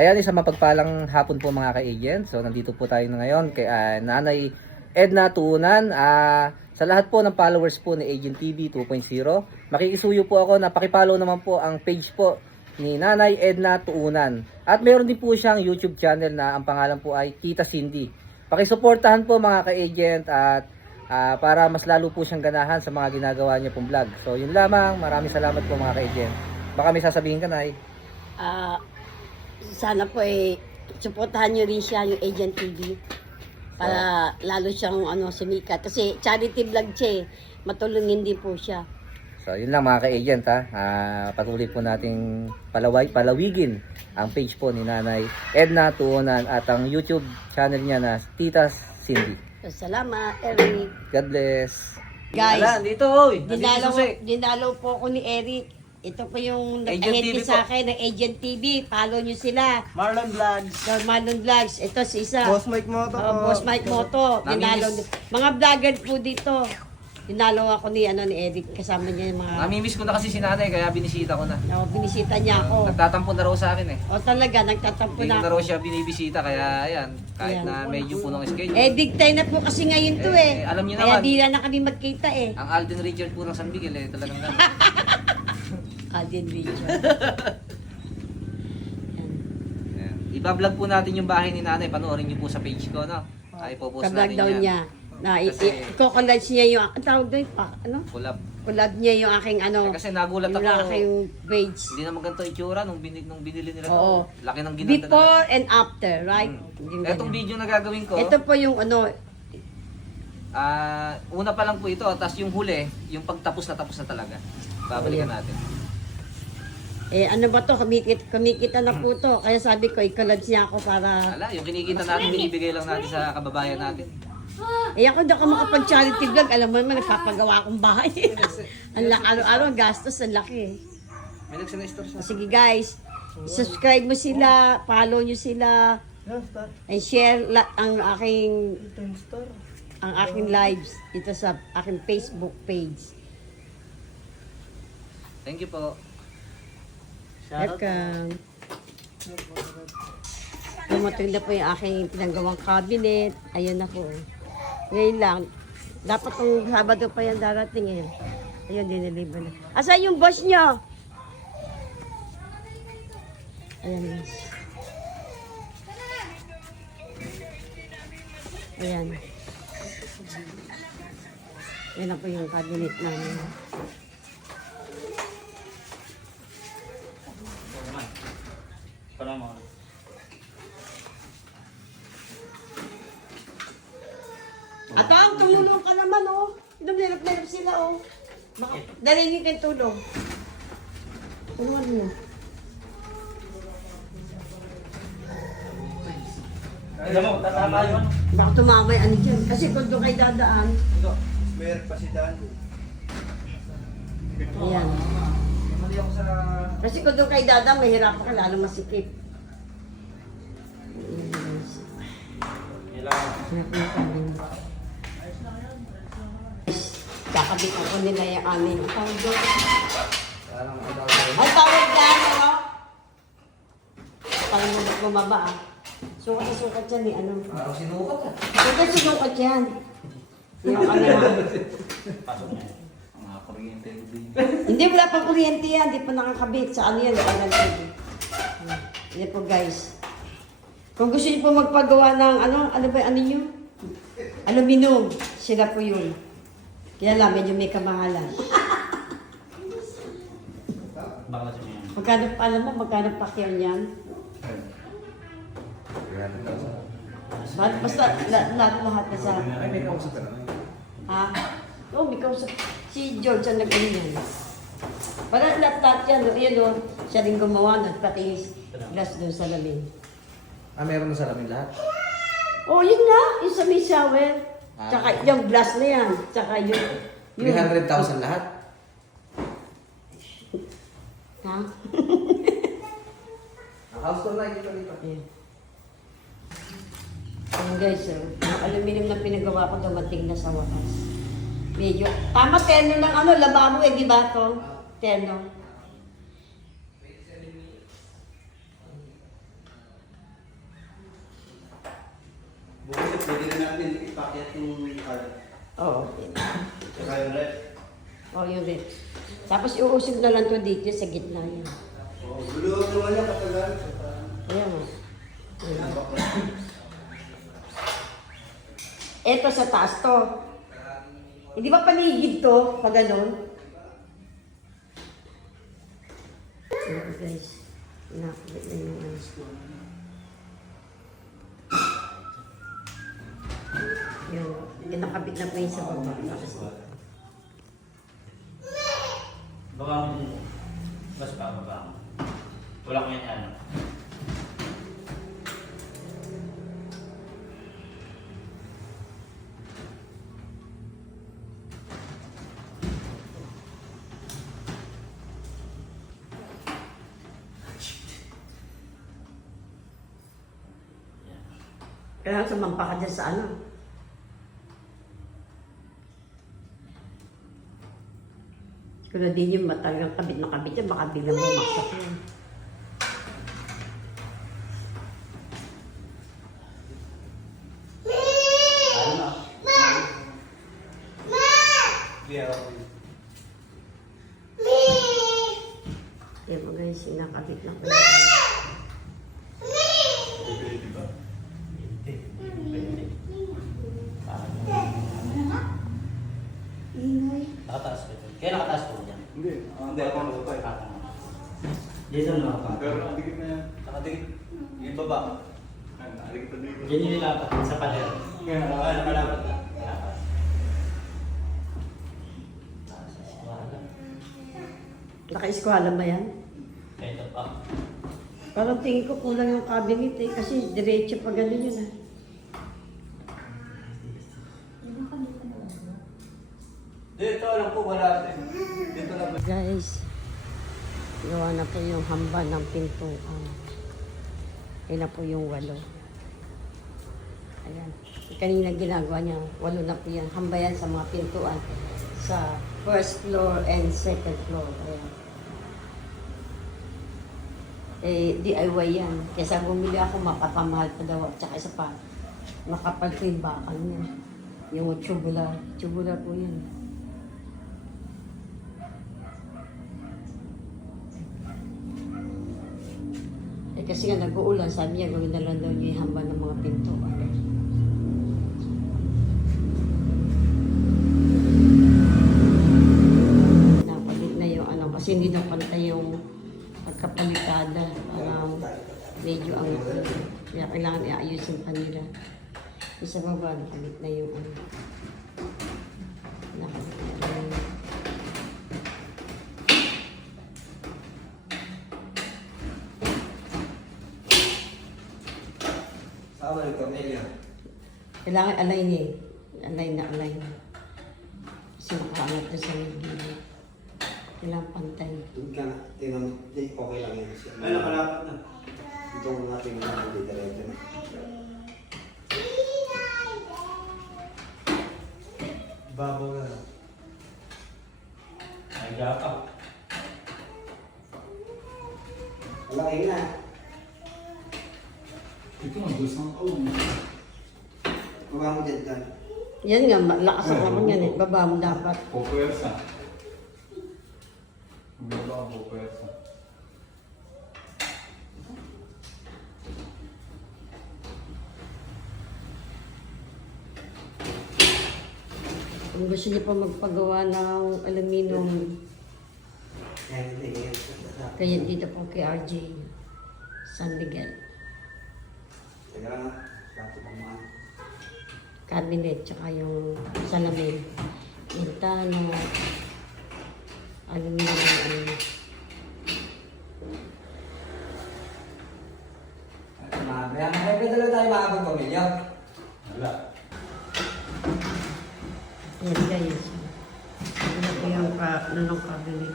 Ayan, isang mapagpalang hapon po mga ka-agent. So nandito po tayo ngayon kay Nanay Edna Tuunan. Sa lahat po ng followers po ni Agent TV 2.0, makikisuyo po ako na pakipollow naman po ang page po ni Nanay Edna Tuunan. At meron din po siyang YouTube channel na ang pangalan po ay Tita Cindy. Pakisuportahan po mga ka-agent at para mas lalo po siyang ganahan sa mga ginagawa niya pong vlog. So yun lamang, maraming salamat po mga ka-agent. Baka may sasabihin ka, Nay. Sana po supportahan nyo rin siya, yung Agent TV. Para lalo siyang sumikat. Kasi charity vlog siya matulungin din po siya. So yun lang mga ka-agent ha. Patuloy po nating palawigin ang page po ni Nanay Edna Tuunan at ang YouTube channel niya na Tita Cindy. Salamat, Eric. God bless. Guys, dito oy. dinalaw po ako ni Eric. Ito po yung Agent TV nag-ahente sa akin ng Agent TV. Follow nyo sila. Marlon Vlogs. Marlon Vlogs. Ito si isa. Boss Mike Moto. Boss Mike Moto. Dinalaw. Mga vlogger po dito. Dinalaw ako ni Eric. Kasama niya yung mga... Namimiss ko na kasi si Nanay kaya binisita ko na. Binisita niya ako. Nagtatampo na raw sa akin eh. Talaga, nagtatampo Hindi na ko na ako. raw siya binibisita kaya ayan. Kahit na medyo punong schedule. Big time na po kasi ngayon to alam niyo Kaya naman. di na kami magkita Ang Alden Richard po ng San Miguel talagang gano'n. Alden Richard. Ayan. Iba-vlog po natin yung bahay ni Nanay. Panoorin niyo po sa page ko, no? Ay, popost Kablog natin daw yan. niya. Na Kasi- i-collage niya yung ang tawag doon Collab. collab niya yung aking Kasi nagulat yung ako. aking page. Hindi naman ganito itsura nung binili nila Oo. to. Laki ng ginanda Before and after, right? Yung Etong ganyan. video na gagawin ko, Ito po yung una pa lang po ito, tapos yung huli, yung pagtapos na talaga. Babalikan natin. ano ba to, kumikita na po to. Kaya sabi ko, i-collage niya ako para... Ala, yung kinikita natin, binibigay lang natin sa kababayan natin. Ako daw ako makapag-charity vlog. Alam mo naman, nagpapagawa akong bahay. Araw-araw, gastos, ang laki. May nagsina-store siya. Sige guys, subscribe mo sila, follow nyo sila, and share ang aking lives dito sa aking Facebook page. Thank you po. Welcome. Dumating na po yung aking pinanggawang cabinet. Ayun na po. Ngayon lang. Dapat kung Sabado pa yan darating Ayun, diniliver na. Asan yung boss nyo? Ayan guys. Ayan. Yan na po yung cabinet namin. Atang, tumulong ka naman, Dumilap-lilap sila, Dali niyo kayong tulong. Tulungan niyo. Alam mo, tatama yun. Baka tumamay, dyan. Kasi kung doon kayo dadaan. Meron pa si Dan. Ayan. Mali ako sa... Kasi kung doon kayo dadaan, mahirapan ka, lalo masikip. Kakabit ako nila yung aming tawag doon. Ang tawag dyan, Parang bumaba, Sukat dyan, Parang sinukat Sukat yan. Yung Mga kuryente din. Hindi, wala pang kuryente yan. Hindi pa nakakabit. Sa yan? Yan po guys. Kung gusto niyo po magpagawa ng nyo? Aluminum. Sila po yun. Kaya lang, medyo may kamahalan. Magkano pa, magkano pakyan yan? Basta lahat na sa... Ay, may kausap ka na. Ha? Oo, may kausap. Si George ang nag-ano yan. Para lahat yan, siya rin gumawa, pati glass doon sa lamin. Meron na salamin lahat? Yun nga, yung sa may shower. Tsaka yung glass na yan. Tsaka yung... 300,000 lahat? Ha? Ang house tour na, dito. Ayan. Ayan guys, yung aluminum na pinagawa ko dumating na sa wakas. Medyo, tama terno lang lababo di ba ito? Terno. yung Oo. Saka yung red. Oo, yung red. Tapos iuusog na lang to dito sa gitna yan. Oo, gulo naman yan katagal. Ayan nga. Ayan. Ito sa taas to. Hindi ba paligid to pag ganun? Ito guys. Nakabit na yung ano. Yung nakabit na po yung sa baba. Tapos Baka mas baba. Wala ko yan ano. kaya sumampa ka dyan sa ano. Kung din yung matagang kabit na kabit yan, baka biglang bumaksak yan. Ano na? Yeah. Yan mo guys, sinakabit na ko. Diba? Ingay. Nakataas ko ito. Kaya nakataas ko dyan. Hindi. Hindi ako nakapay. Dito na ako. Pero nakadikit na yan. Nakadikit. Yung baba. Nakadikit na dito. Yan yung nilapat sa pader. Kaya Nakalapat na. Nilapat. Naka-eskwala ba yan? Ito pa. Parang tingin ko kulang yung cabinet eh, kasi diretso pa ganun yun ah. Dito lang po wala. Dito lang. Guys, gawa na po yung hamba ng pintuan. Yan na po yung walo. Ayan. Kanina ginagawa niya, walo na po yan. Hamba yan sa mga pintuan. Sa first floor and second floor. Ayan. Eh, DIY yan. Kesa bumili ako, mapatamahal pa daw. Tsaka isa pa, makapal po yung bakal niya. Yung tubular. Tubular po yan. Eh, kasi nga nag-uulan, sabi niya, gawin na lang daw niya yung hamba ng mga pinto. Napalit na yung ano, kasi hindi na pantay yung pagkapalitada. Medyo ang kaya kailangan i-ayusin pa nila. Yung sa baba, napalit na yung ano. Napalit na yung Sama ni Cornelia. kailangan align eh. Align na align. Kasi makaangat na sa may gilid. Kailangan pantay. Tingnan mo, okay lang yun siya. Ay, nakalapat na. Ito ang natin na hindi diretso na. Babaw na lang. Ay, gapa. Malaki na. Ito ang gustong kaon. Baba mo dyan dyan. Yan nga, lakas ang ako yan eh. Baba mo dapat. Pupwersa. Baba ang pupwersa. Kung gusto niyo pa magpagawa ng aluminum, Yan, hindi. Yan. kaya dito po kay RJ San Miguel. Teka lang ha. Dapat ang mga. Cabinet, tsaka yung salamin. Bintana, aluminum, ano. May pwede tayo makapag pamilya. Wala. Yan guys. Ano po yung nanong cabinet.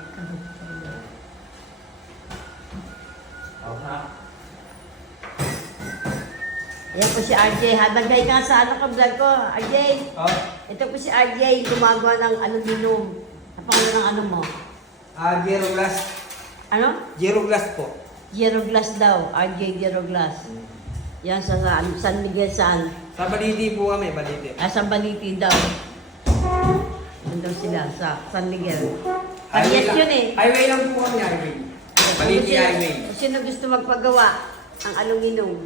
Ayan po si RJ. Hadagay ka sa ano ka vlog ko. RJ. Oh, Ito po si RJ. Gumagawa ng aluminum. Napangalan ng ano mo? Gero Glass. Ano? Gero Glass po. Zero glass daw. RJ Zero glass. Yan sa San Miguel San. Sa Baliti po kami, Baliti. Sa Baliti daw. Nandun sila sa San Miguel. Parehas yun eh. Highway lang po kami, highway. Baliti Highway. Kung sino gusto magpagawa, ang aluminium.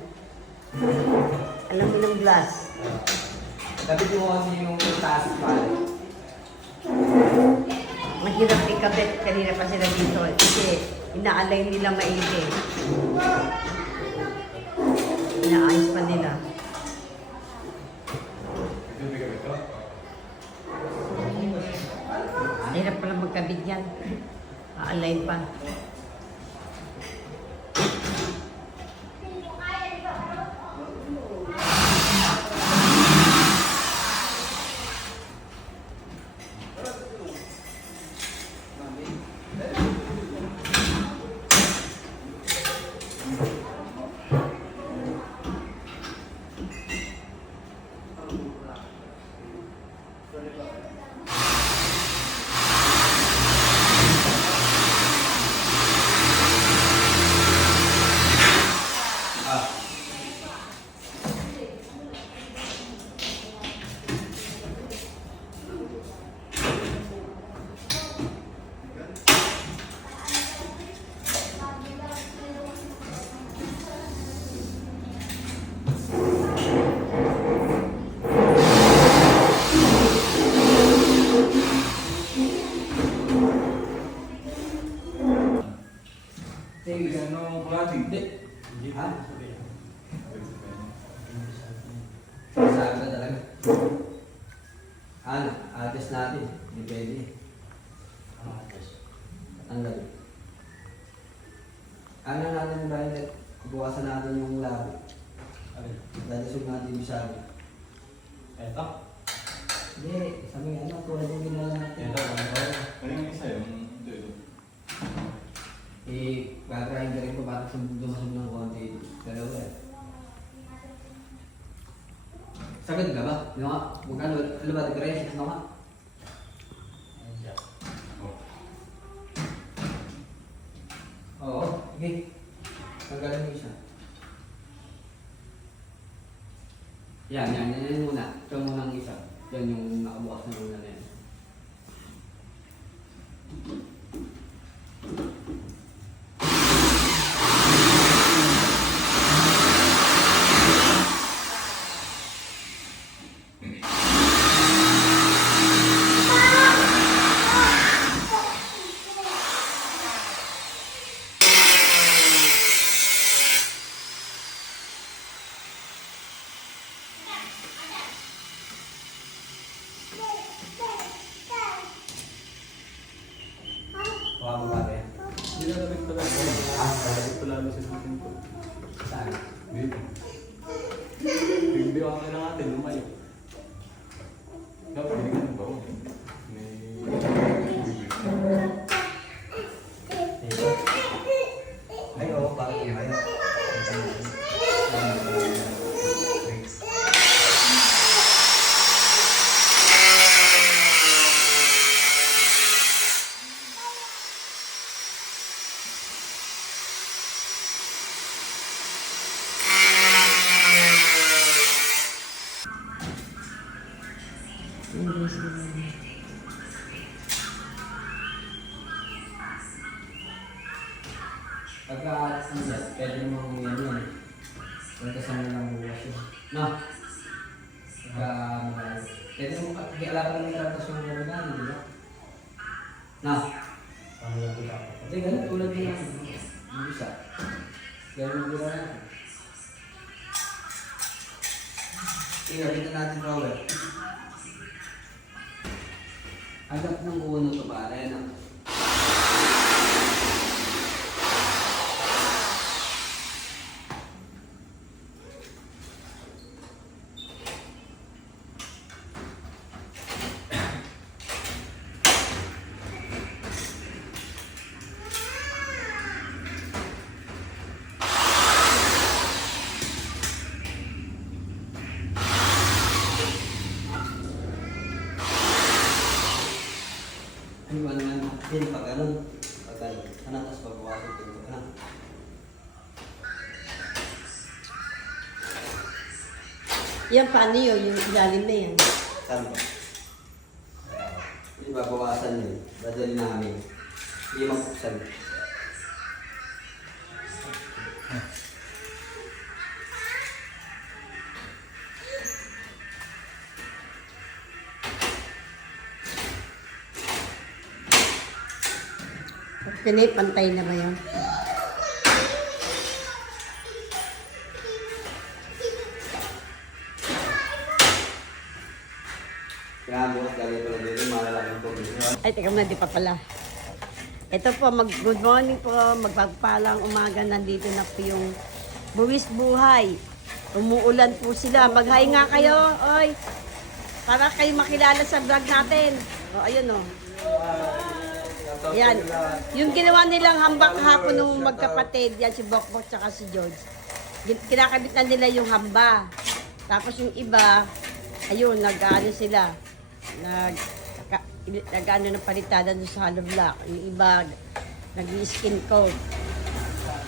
Aluminium glass. Sabi mo kasi yung taas pala. Mahirap ikabit. Kanina pa sila dito. Kasi inaalay nila maigi. Inaayos pa nila. Hirap pala magkabit yan. Aalay pa. Ha? Sabi na talaga. Ano? Atis natin. Hindi pwede. Ang gabi. Ano natin dahil bukasan natin yung labo. Dadasog natin yung sabi. Ito. Hindi, sabi nga ano, tulad yung ginala natin. Ano yung isa yung ito? Gagawin ka rin pa bakit dumasog ng konti. Dalawa eh. Sagad ka ba? Ano nga? Magkano? Ano ba? Difference? Ano nga? Ayan siya. Oo. Okay. Tanggalin mo isa. Yan muna. Ito muna ang isa. Yan yung nakabukas na muna na yan. Huwag mo ba yan? Nilalamig talaga. Nilalamig talaga sa sisin ko. Saan? Dito. Hindi ako kailangan natin lumayo. Dapat hindi ka nang bawa. Ay, oo. Bakit yung kayo? Pagka pwede mong yan yun. Kung kasama lang bukas yun. No? Pagka pwede mo alapan ng tratas yung gano'n, di ba? No? Ano yung kita ko? Hindi, ganun tulad din yan. Yung isa. Ganun din natin. Tingnan, dito natin Robert. Agap ng uno to pare, no? Ano ba naman? Yan, pag ganun. Pag ganun. Ano, tapos pagbawasan ito. Ano? Yan, paano yun? Yung ilalim na yan. Saan ba? Hindi babawasan yun. Dadali namin. Hindi mapuksan. Pinay, pantay na ba yun? Kailangan bukas galing ko lang dito. Malalaking po. Ay, teka muna, di pa pala. Ito po, good morning po. Magpagpalang umaga, nandito na po yung buwis buhay. Umuulan po sila. Mag-hi nga kayo, oy. Para kayo makilala sa vlog natin. O, ayun o. Yan. Yung ginawa nilang hambak hapon ng magkapatid, yan si Bokbok tsaka si George. Kinakabit na nila yung hamba. Tapos yung iba, ayun, nag-ano sila. Nag-ano ng palitada doon sa hollow block. Yung iba, nag-skin coat.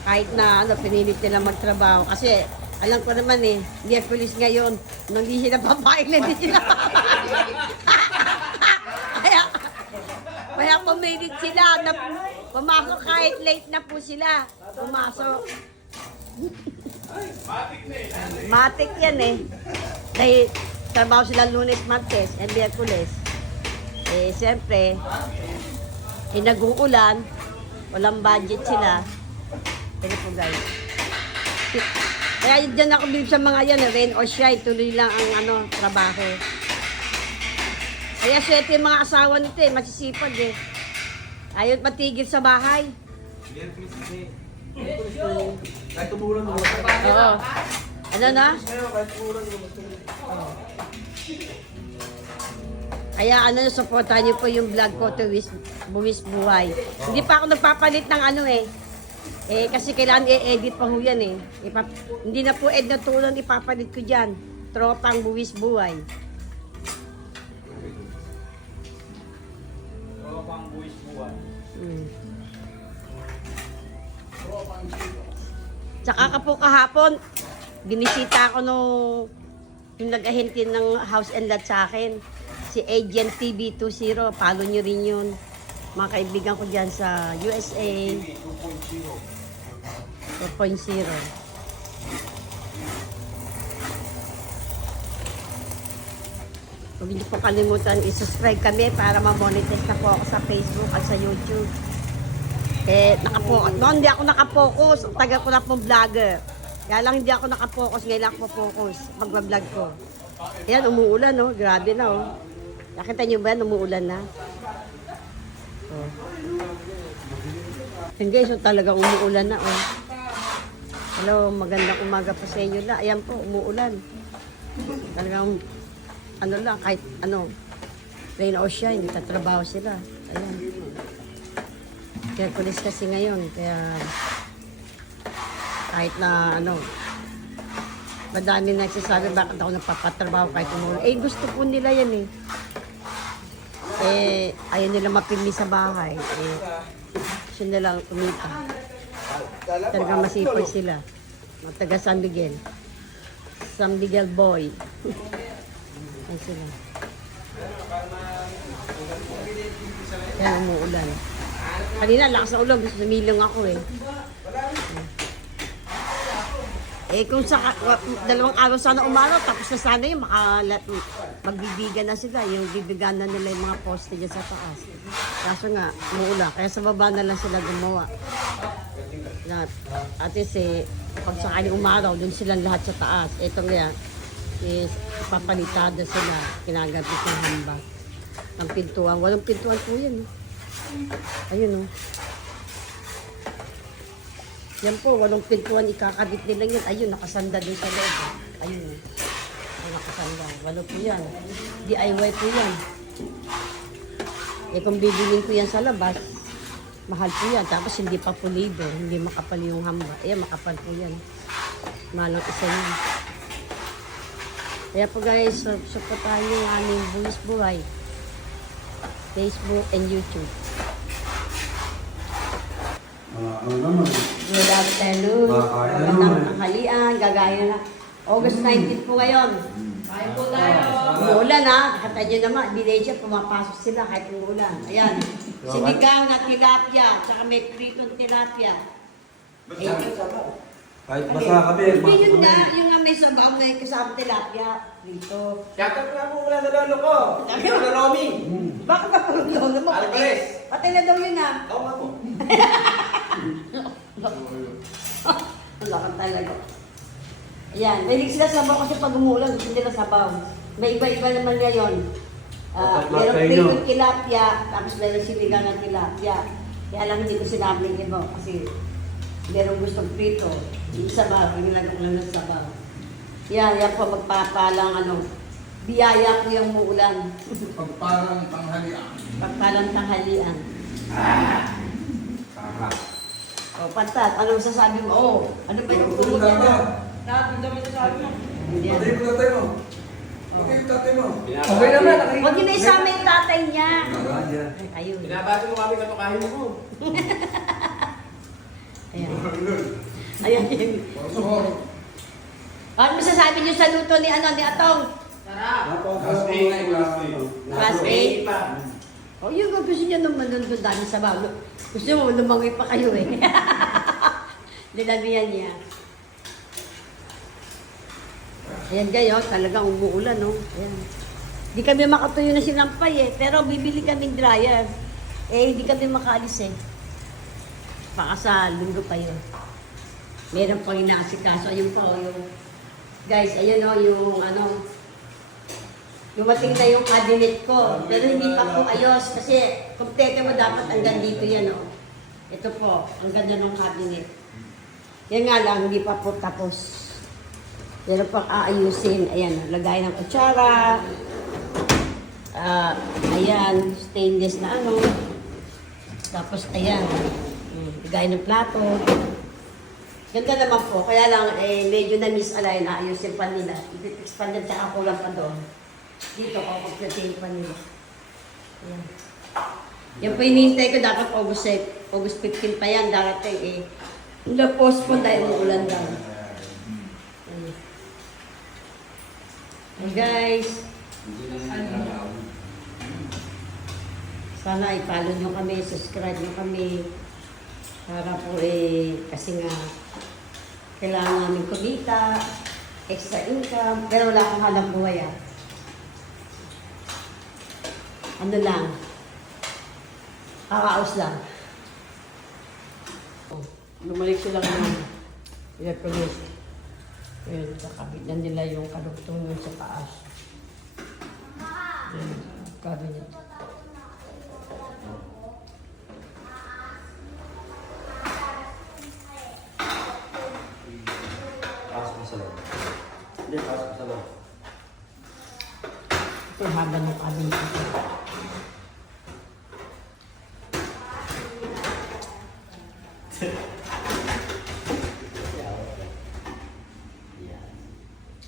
Kahit na ano, pinilit nila magtrabaho. Kasi alam ko naman eh, Miyerkules ngayon, nung hindi sila papayag na hindi sila kaya pumilit sila. Na, pumasok kahit late na po sila. Pumasok. Matik yan eh. Dahil trabaho sila Lunes, Martes, and Miyerkules. Eh, siyempre, nag-uulan, walang budget sila. Pero po guys. Kaya dyan ako bilib sa mga yan, rain or shine, tuloy lang ang ano, trabaho. Kaya swerte yung mga asawa nito eh, masisipag eh. Ayaw matigil sa bahay. Kahit tumulan mo. Oo. Ano na? Kaya ano, supportahan niyo po yung vlog ko to Buwis Buhay. Hindi pa ako nagpapalit ng ano eh. Eh, kasi kailangan i-edit pa ho yan eh. Hindi na po na tulong ipapalit ko dyan. Tropang Buwis Buhay. Tropang buwis buwan. Tsaka ka po kahapon, binisita ako yung nag-ahintin ng house and lot sa akin. Si Agent TV20. Follow nyo rin yun. Mga kaibigan ko dyan sa USA. 2.0. Huwag niyo po kalimutan i-subscribe kami para ma-monetize na po ako sa Facebook at sa YouTube. Eh, noon hindi ako nakapokus. Tagal ko na pong vlogger. Kaya lang hindi ako nakapokus. Ngayon lang ako focus pag-vlog ko. Ayan, umuulan, no? Grabe na, oh. Nakita niyo ba yan? Umuulan na. Oh. Yan guys, so talagang umuulan na, oh. Hello, magandang umaga po sa inyo la. Ayan po, umuulan. Talagang, ano lang, kahit ano, rain or shine, tatrabaho sila. Ayan. Miyerkules kasi ngayon, kaya kahit na ano, madami nagsasabi bakit ako nagpapatrabaho kahit umuulan. Eh, gusto po nila yan eh. Eh, ayaw nila mapili sa bahay. Eh, siya nilang kumita. Talagang masipag sila. Mga taga San Miguel. San Miguel boy. Ay sila. Kaya umuulan. Kanina, lakas na ulan. Gusto sumilong ako eh. Eh kung sa dalawang araw sana umaraw, tapos na sana yung magbibigan na sila. Yung bibigan na nila yung mga poste dyan sa taas. Kaso nga, umuulan. Kaya sa baba na lang sila gumawa. At least eh, pag sakaling umaraw, dun silang lahat sa taas. Ito nga, is papalitada sila. Kinagabit ng hamba. Ang pintuan. Walang pintuan po yan. Ayun oh. Yan po, walong pintuan ikakabit nila yan. Ayun, nakasanda dun sa loob. Ayun, nakasanda. Walo po yan. DIY po yan. Eh kung bibilin ko yan sa labas, mahal po yan. Tapos hindi pa pulido, hindi makapal yung hamba. Ayan, makapal po yan. Malang isa yan. Kaya po guys, supportahan yung aming Buwis Buhay. Facebook and YouTube. Ano naman? Good afternoon. Baka, ano Magandang naman? tanghalian. Gagaya na. August 19 po ngayon. Kain po tayo. Umuulan ha. Nakatay nyo naman. Dinesya, pumapasok sila kahit umuulan. Ayan. Sinigang na tilapia. Tsaka may pritong tilapia. Kahit basa kami. Hindi yun nga. Yung nga may sabaw na yung kasama tilapia. Prito. Shoutout nga po mula sa lolo ko. Lolo Romy. Bakit ba po yung lolo mo? Alvarez. Patay na daw yun ha. Oo nga po. Ang lakad talaga. Ayan. Mahilig sila sabaw kasi pag umuulan, gusto nila sabaw. May iba-iba naman ngayon. Meron pritong tilapia, tapos meron sinigang ng tilapia. Kaya lang hindi ko sinabi ng iba kasi meron gustong prito. Yung sabaw, inilagay ko lang ng sabaw. Yan po magpapalang biyaya ko yung muulan. Pagparang tanghalian. Pagpalang tanghalian. O, Pantat, anong sasabi mo? Oh, ano ba yung kumot niya na? Lahat yung damit sasabi mo. Yan. Patay mo tatay mo. Patay yung tatay mo. Okay naman. Huwag yun na isama yung tatay niya. Ay, ayun. Binabati mo kami katukahin mo. Ayan. Ayan yun. Sorry. Ano masasabi niyo sa luto ni Atong? Last day. Class 8? O yun, gusto niya naman doon dami sa bago. Gusto mo, lumangoy pa kayo eh. Dinabihan niya. Ayan kayo, talagang umuulan, no? Ayan. Hindi kami makatuyo na sinampay eh, pero bibili kaming dryer. Eh, hindi kami makaalis eh. Baka sa linggo pa yun. Meron pang inaasikaso. Ayun pa, yung... Guys, ayun o, yung lumating na yung cabinet ko. Pero hindi pa po ayos kasi kompleto mo dapat hanggang dito yan o. Ito po, ang ganda ng cabinet. Yan nga lang, hindi pa po tapos. Pero pang aayusin, ayan, lagay ng kutsara. Ayan, stainless na Tapos ayan, lagay ng plato. Ganda naman po, kaya lang medyo na-misalign, ayusin pa nila. I-expand at saka kulang pa doon. Dito ko, pagplating pa nila. Ayan. Yan po hinihintay ko, dapat August 15 pa yan, darating eh. Na-post po dahil umuulan daw. Ayan. Hey guys, sana i-follow nyo kami, subscribe nyo kami. Para po kasi nga, kailangan namin kumita, extra income, pero wala akong hanap buhay Ano lang, kakaos lang. Lumalik sila ng electronics. Ayan, kakabit na nila yung kadugtong yun sa taas. Ayan, cabinet. Pasok mo sa loob. Hindi, pasok mo sa loob. Ito yung haba ng cabinet.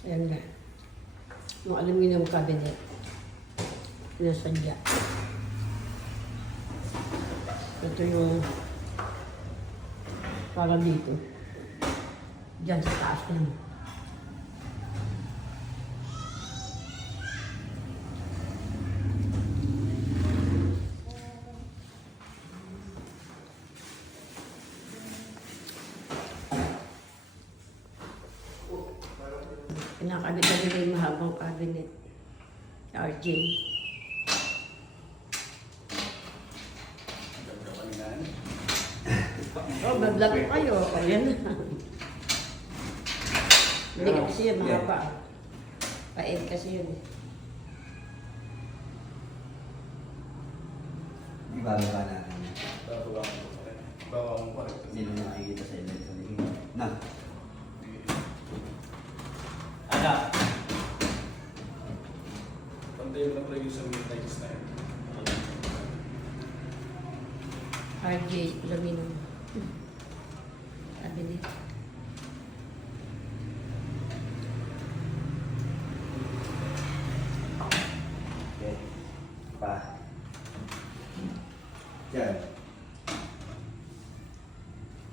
Ayan nga. Yung aluminum cabinet. Pinasadya. Ito yung parang dito. Diyan sa taas na. Pinakabit na nila yung mahabang cabinet. RJ. Oh, bablog ko kayo. Ayan na. Hindi kasi yan, mahaba. Paed kasi yun. Ibababa natin. Bawa mo pa rin. Hindi na nakikita sa inyo. Na. Anak. Pantay mo na pala yung sa midnight na yun. RJ, aluminum. Cabinet. Okay. Pa. Yan.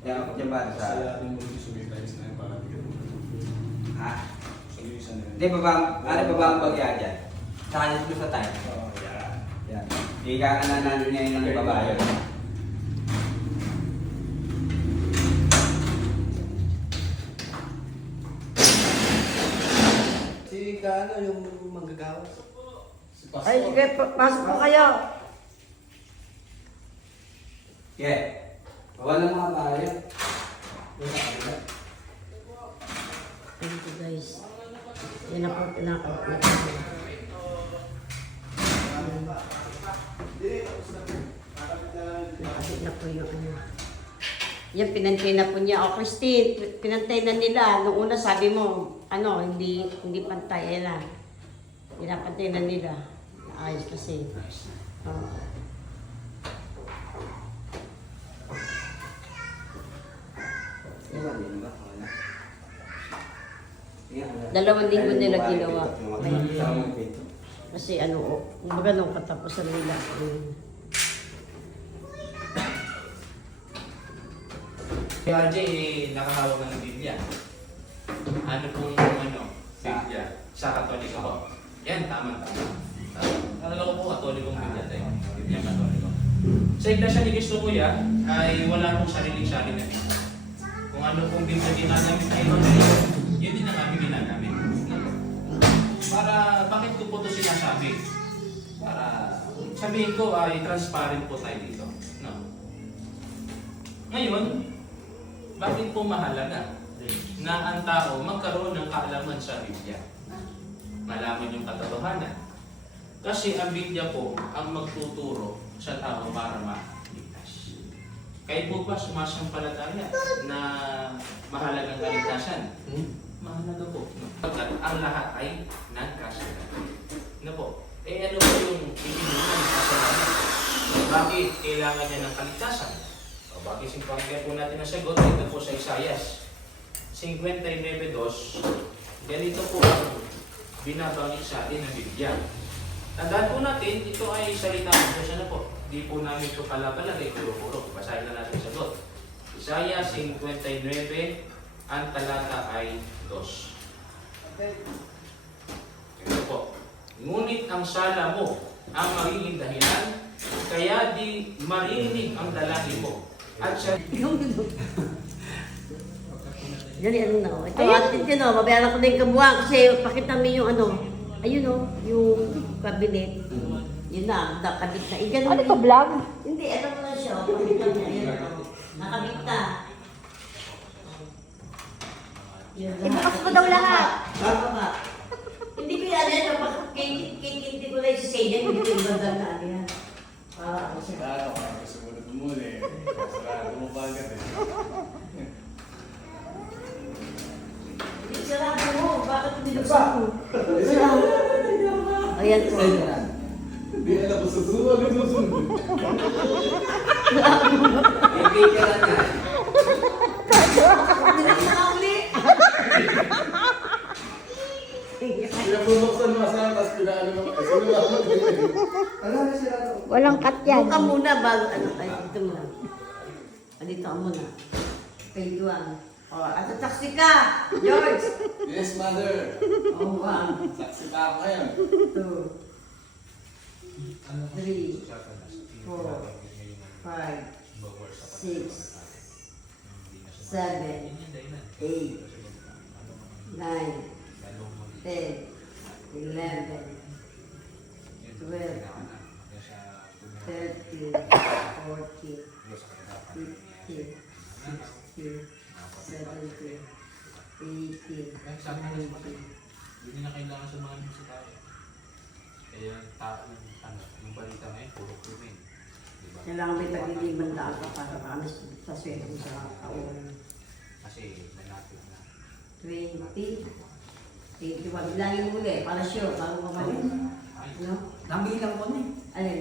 Yan ako dyan ba? Sa... Sa lahat mo yung sa midnight na yun para bigyan mo. Ha? Yung isa na yun. Hindi, baba ang bagya dyan. Saka dito sa time. Oo, yan. Yan. Ikakananan niya yun ng babae. Si Kano yung manggagawa. Si Pastor. Ay, sige, pasok po kayo. Yeah. Wala mga tayo. Thank you guys. Yan na po, pinakot na. Nakasip na po yung ano. Yan, pinantay na po niya. O, Christine, pinantay na nila. Noong una sabi mo, ano, hindi pantay. Yan na. Pinapantay na nila. Ayos kasi. Wala din ba? Wala. Dalawang linggo nila ginawa. Ayun. Kasi ano, kumbaga nung katapusan nila. Si RJ, nakahawak na ng Biblia. Ano pong Biblia? Sa Katoliko po. Yan, tama. Alala ko po, Katolikong Biblia tayo. Biblia Katoliko. Sa Iglesia ni Cristo Kuya, ay wala pong sariling-sari na Biblia. Kung ano pong Biblia ginagamit na ito, yun din ang aming ginagamit. Para, bakit ko po ito sinasabi? Para sabihin ko ay transparent po tayo dito. No? Ngayon, bakit po mahalaga na ang tao magkaroon ng kaalaman sa Biblia? Malaman yung katotohanan. Kasi ang Biblia po ang magtuturo sa tao para maligtas. Kayo po ba sumasampalataya na mahalagang kaligtasan? Mahalaga po. No? Pagkat ang lahat ay nagkasalanan. Ano po? Ano po yung ibinunan ng kasalanan? Bakit kailangan niya ng kaligtasan? Bakit simpangkaya po natin ang sagot? Ito po sa Isaias 59:2. Ganito po ang binabanggit sa atin ng Biblia. Tandaan po natin, ito ay salita ng Diyos. Ano po? Di po namin ito pala-palagay, puro-puro. Basahin na natin ang sagot. Isaias 59, ang talata ay 2. Ito po. Ngunit ang sala mo ang magiging dahilan, kaya di marinig ang dalangin mo. At siya Dali, ano na. Ito, atin yun, mabayaran ko na yung kabuhan kasi pakita mo yung ano. Ayun o, yung cabinet. Yun na, nakabit na. Ano ito, vlog? Hindi, ano mo na siya. Pakita mo, ayun o. Nakabit na. Ibukas mo daw lahat. Baba. Hindi ko yan, ano, hindi ko lang isa yan, hindi ko yung bandang na ano yan. Para ako siya. Ano ka? Sumunod mo muna eh. Sarado mo pa agad eh. Sarado mo, bakit binuksan mo? Ayan po. Hindi alam ko susunod. Ano susunod? Hindi ka lang yan. Pinabubuksan mo sa tapos pinaano naman. Walang cut yan. Buka muna bago ano, ay dito muna. Dito ka muna. Pintuan. O, at taksi ka! George! Yes, mother. O, 1, Saksi pa ako ngayon. 2, 3, 4, 5, 6, 7, 8, 9, 10, 11, 12, 13, 14, 15, 16, 17, 18, 19, hindi na kailangan sa mga sa tayo. Kaya yung balita ngayon, puro krimen. Diba? kailangan may tagliliman daan ka para kami sa sweldo sa taon. Kasi malapit na. 20, 21. Bilangin mo ulit, para sure, bago mabalik. No? Nabilang ko na eh. Alin?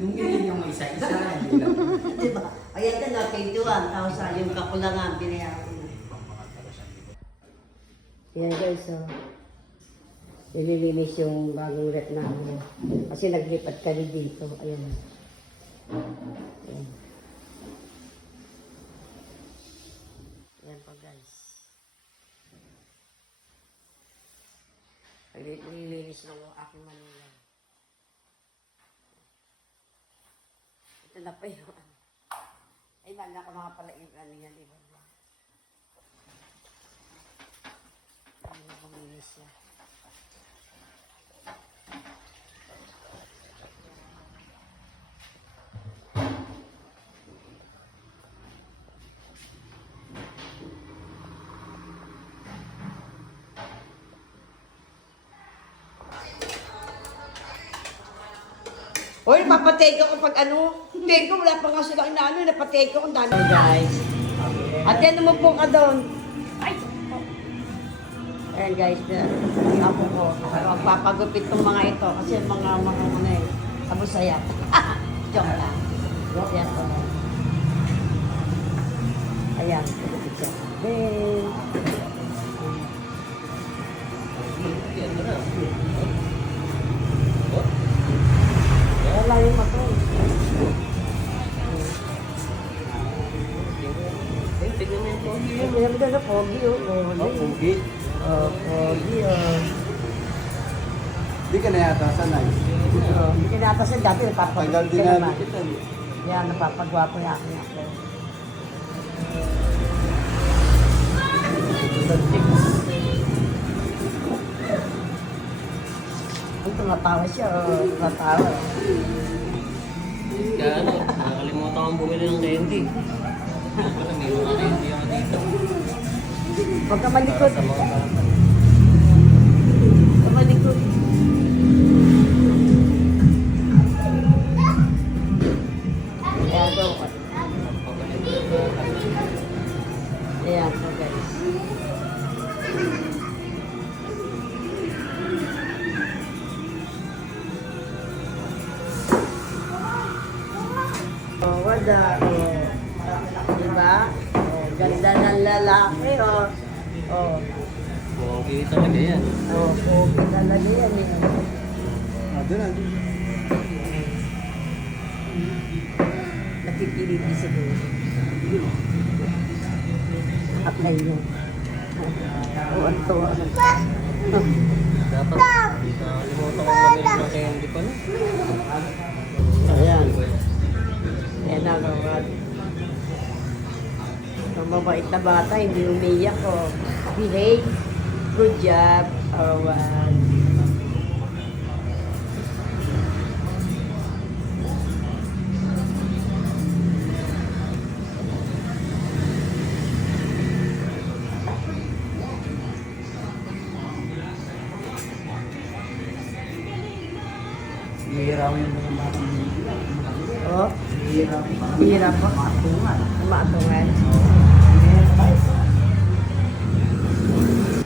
Yung bilhin yung isa-isa, bilang. Diba? Ayan ka na, 21,000. Yung kakulangan, binayaran ko na. Yan guys, so. Nililinis yung bagong rep namin. Kasi naglipat kami dito. Ayan. Ayan. Ayan pa guys. Nililinis lang yung aking manulang. Ito na pa yung ano. Ay, wala ka mga pala ano yan, iba ba? Ano na bumilis siya. Hoy, napapatake ako pag ano. Take ko, wala pa nga sila inaano. Napatake ako, ang dami. Guys. Ate, ano mo po ka doon? Ay! Ayan guys, ang apo ko. Magpapagupit tong mga ito. Kasi mga ano eh. Abusaya. Joke lang. Ayan po. Ayan, pagupit siya. Then, wala yung matay. Tignan mo yung pogi. Meron na pogi, oh. Pugi. Pogi, oh. Hindi ka na yata sanay. Hindi kinatasan dati, Tagal napapagupit din ka na naman. kita. Yan, napapagwapo yung aking ako. Ang tumatawa siya, oh. Tumatawa. Kaya ano, nakalimutan kong bumili ng candy. Kasi may mga candy ako dito. Huwag ka malikot. Sa mga bata. Huwag ka malikot. Ayan, go. Ayan, so guys. Oh, wala. Oh. Diba? Oh, ganda ng lalaki, oh. Oh. Pogi talaga yan. Oh, okay talaga yan, eh. Doon na. Nakikilig siguro. At ngayon. Oh, ang tuwa. Dapat, nakalimutan kong bumili ng candy pala. Ayan. Ayan na, gawad. Ang mabait na bata, hindi umiyak, oh. Behave. Good job, Arwan. Hihiraw yung mga batang. Oh, Hihiraw. hirap po. Matungan. Maatungan.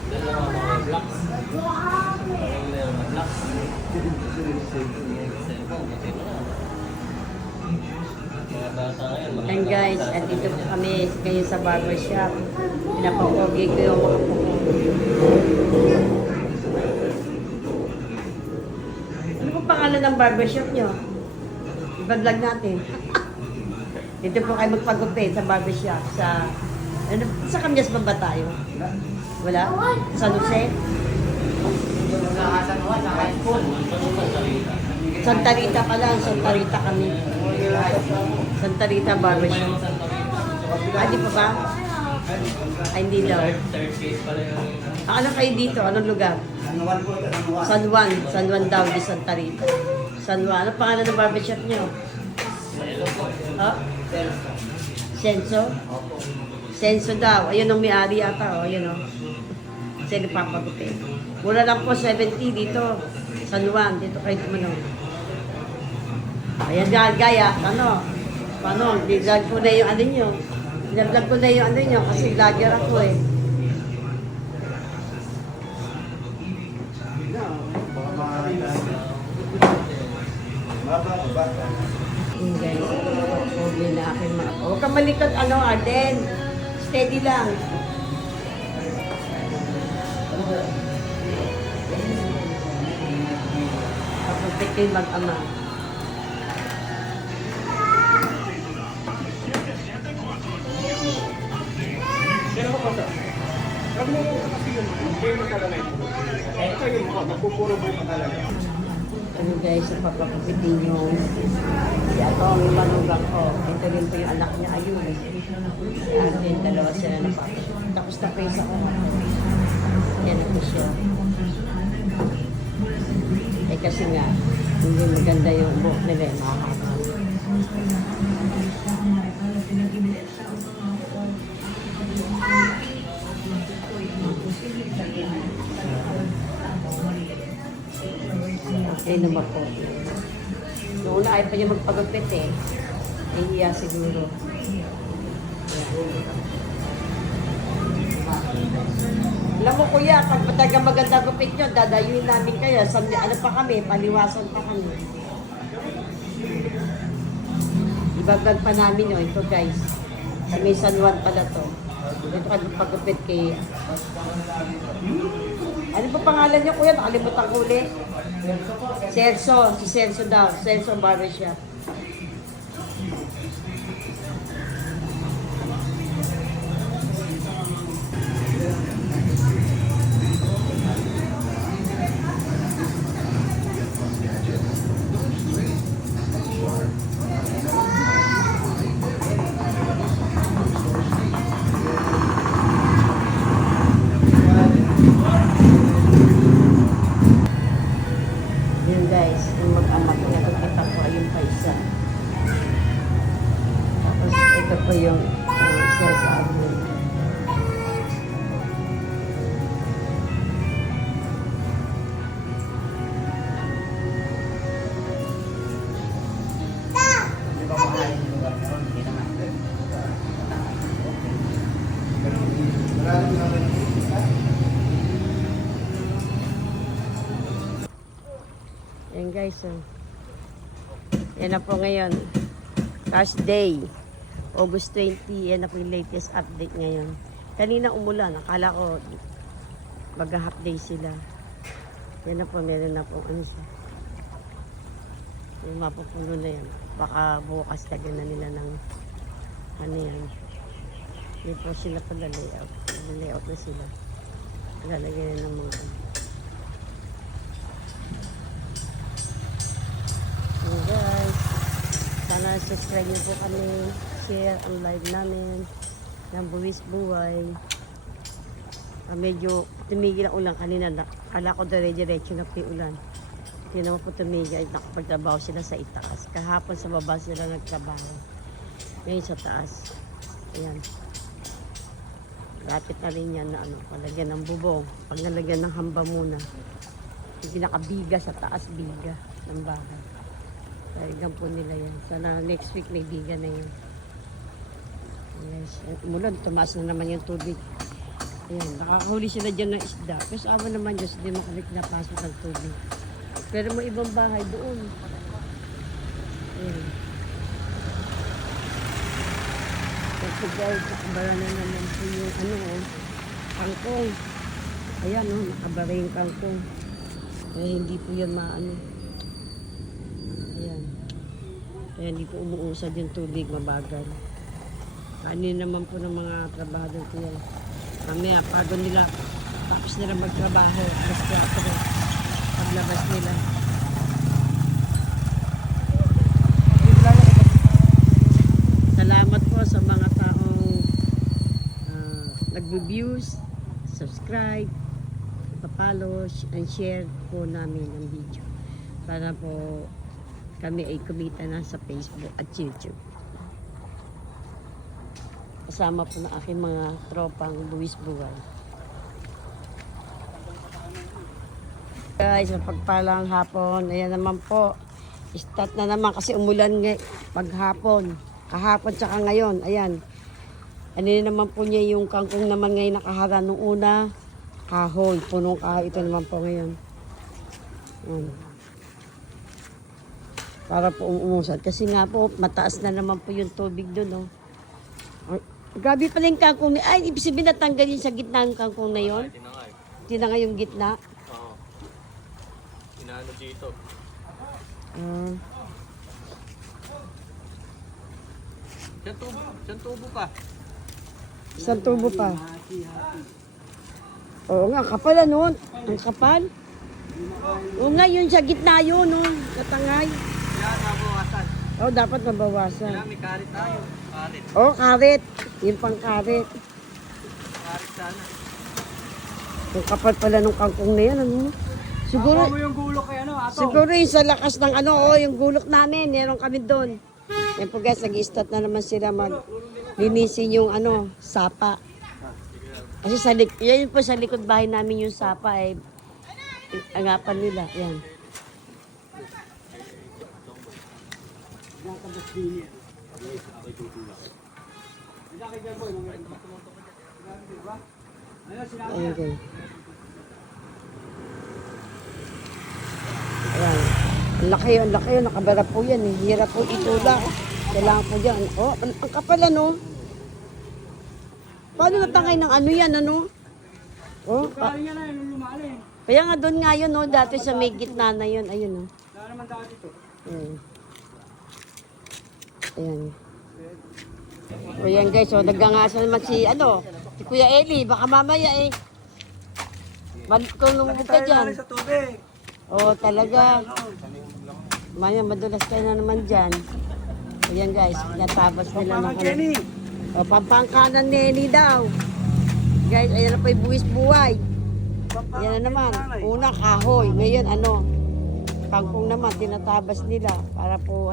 Dalawa mga blocks. Parang meron na blocks. Cellphone, buti na lang. Mga bata ngayon, And guys, andito po kami ngayon sa barbershop. Pinapapogi ko yung mga puko. Ano po pangalan ng barbershop nyo? Iba-vlog natin. Dito po kayo magpagupit sa barbershop. Sa Kamyas ba tayo? Wala? San Jose? Santa Rita pala. Santa Rita kami. Santa Rita barbershop. Di pa ba? Ay, hindi daw. third case pala yung... Ano kayo dito? Anong lugar? Anuan po, anuan. San Juan. San Juan daw di Santa Rita. San Juan. Ano pangalan ng barbershop nyo? Ha? Senso? Senso daw. Ayun ang may-ari ata. O, ayun o. Kasi nagpapagupit. Mura lang po 70 dito. San Juan. Dito kayo tumanong. Ayan gaya. Ano? Paano? Vlog ko na yung ano nyo. Vlog ko na yung ano nyo. Kasi vlogger ako eh. Baka bata. Guys, okay na aking mga... Huwag kang malikot, ano, Arden. Steady lang. Kapag kayo mag-ama. Ano guys, napapakitin yung si Atong Manugang ko. Ito rin po yung anak niya, ayun. Si Ate, dalawa sila napapakit. Tapos na pa isa ko. Yan na po siya. Eh kasi nga, hindi maganda yung buhok nila, mahahaba. Okay naman po. Noong una ayaw pa niya magpagupit eh. Nahihiya siguro. Alam mo kuya, pag mataga maganda gupit nyo, dadayuin namin kayo. Ano pa kami, paliwasan pa kami. Ibabag pa namin yun. Ito guys. Sa may San Juan pala to. Ito ka pagupit kay... Ano pa pangalan niyo kuya? Nakalimutan ko ulit. Celso. Si Celso daw. Celso Barbershop. Yun guys, yung mag-ama ko nakikita ko ay yung paisa. Tapos ito po yung isa sa amin. Yan guys, yan na po ngayon. Thursday, August 20, yan na po yung latest update ngayon. Kanina umulan, akala ko mag-half day sila. Yan na po, meron na po ano siya. Yung mapupuno na yan. Baka bukas lagyan na nila ng ano yan. Hindi po sila pala layout. Layout na sila. Lalagyan na ng mga ano. So guys, sana subscribe niyo po kami, share ang live namin ng Buwis Buhay. Medyo tumigil ang ulan kanina, kala ko dire-diretso na po yung ulan. Hindi naman po tumigil, ay nakapagtrabaho sila sa itaas. Kahapon sa baba sila nagtrabaho. Ngayon sa taas. Ayan. Rapit na rin yan na ano, palagyan ng bubong. Pag nalagyan ng hamba muna, hindi nakabiga sa taas, biga ng bahay. Talagang po nila yan. Sana next week may biga na yun. Yes. Umulan, tumaas na naman yung tubig. Ayan, nakakahuli sila dyan ng isda. Pero sa awa naman Diyos, hindi makalik na pasok ng tubig. Pero may ibang bahay doon. Ayan. Kasi guys, nakabara na naman po yung ano, kangkong. Ayan, oh, nakabara yung kangkong. Kaya hindi po yan maano. Ayan. Kaya hindi po umuusad yung tubig, mabagal. Kanin naman po ng mga trabahador ko yan. Mamaya, pagod nila. Tapos nila magtrabaho. Alas 4. Paglabas nila. Salamat po sa mga taong nag-views, subscribe, papalo, and share po namin ang video. Para po kami ay kumita na sa Facebook at YouTube. Kasama po na aking mga tropang Buwis Buhay. Guys, mapagpalang hapon. Ayan naman po. Start na naman kasi umulan paghapon. Kahapon tsaka ngayon. Ayan. Ano naman po niya yung kangkong naman ngayon nakahara nung una. Kahoy. Punong kahoy. Ito naman po ngayon. Ayan. Para po umusad. Kasi nga po, mataas na naman po yung tubig doon. Oh. Grabe pala yung kangkong na. Ay, ibig sabihin natanggal yun sa gitna ng kangkong na yun. Tinangay yung gitna. Oo. Inaano dito. Siyang tubo pa. Isang tubo pa. Oo nga, kapal ano? Ang kapal. Oo nga, yun sa gitna yun, no? Katangay. Yan, mabawasan. Oo, dapat mabawasan. Kaya may karit tayo. Karit. Oo, karet. Yung pang karet. Karit sana. Ang kapal pala nung kangkong na yan, ano? Siguro, Ako mo yung gulo kay ano, ato. siguro yung sa lakas ng ano, yung gulok namin, meron kami doon. Yan po guys, nag-start na naman sila linisin yung ano, sapa. Kasi yan po sa likod bahay namin yung sapa ay agapan nila. Yan. Ayun guys. Ayan. Ang laki yun. Nakabara po yan eh. Hirap po itulak. Kailangan po dyan. Oh, ang kapal ano. Paano natangay ng ano yan, ano? Oh, Kaya na yung lumali. kaya nga doon nga yun, no? Dati sa may gitna na yun. Ayun, no? Saan naman daw dito? Ayan. Ayan. O yan guys, so nagangasa naman si, si Kuya Eli. Baka mamaya eh. Balik ko lumubog ka dyan. Sa tubig. Oo, talaga. Maya, madulas kayo na naman dyan. Ayan guys, natabas nila ng Jenny. O, pampangkanan ni Eli daw. Guys, ayan na po yung buwis buhay. Yan na naman. Una, kahoy. Ngayon, kangkong naman, tinatabas nila. Para po,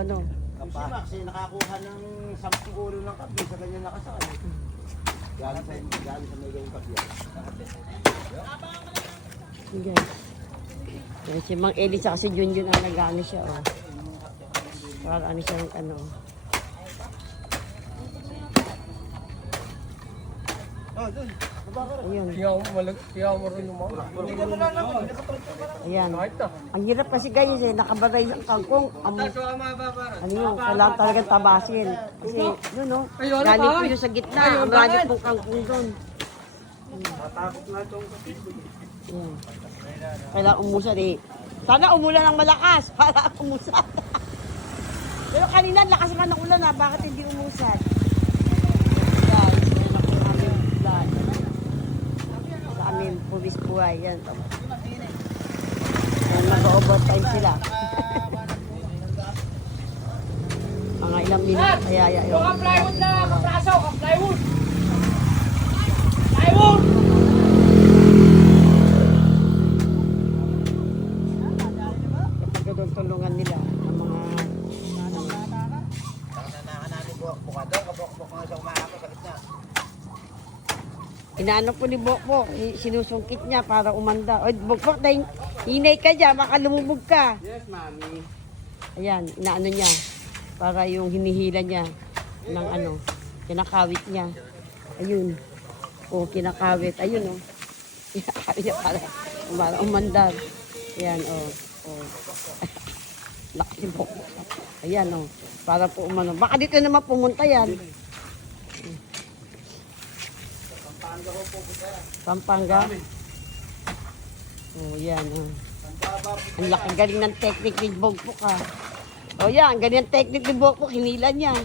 Si Max, nakakuha ng 10 ulo ng kape sa ganyan nakasakay. Galing sa may gawing kape. Guys. Yan, si Mang Eli sa kasi Junjun ang nag-ano siya, oh. Para ano siya ng Oh, dun. Ayun. Kaya mo rin yung mga. Ayan. Ang hirap kasi guys, nakabaray ang kangkong. Kailangan talagang tabasin. Kasi, yun, no? Galing po yun sa gitna. Ang marami pong kangkong doon. Tatakot na itong kape. Ayan. Kailangan umusan eh. Sana umulan ng malakas para umusan. Pero kanina, lakas nga ng ulan bakit hindi umusan? Guys, yan ako ang aming vlog. Sa aming pulis buhay. Yan. Yan, mag-overtime sila. Mga ilang minutes. Kaya, yun. Plywood na, kapraso, plywood. Plywood! Kapag tulungan nila ang mga inaano po ni Bokbok, sinusungkit niya para umanda. O, Bokbok, hinay ka dyan, baka lumubog ka. Yes, mami. Ayan, inaano niya, para yung hinihila niya ng kinakawit niya. Ayun. O, kinakawit. Ayun, o. Kinakawit niya para umandar. Ayan, o. Laki ni Bokbok. Ayan, o. Para po umano. Baka dito naman pumunta yan. Pampanga. Oh, yan. Ang laki galing ng technique ni Bokbok Oh, yan. Ganyan technique ni Bokbok. Hinila niya.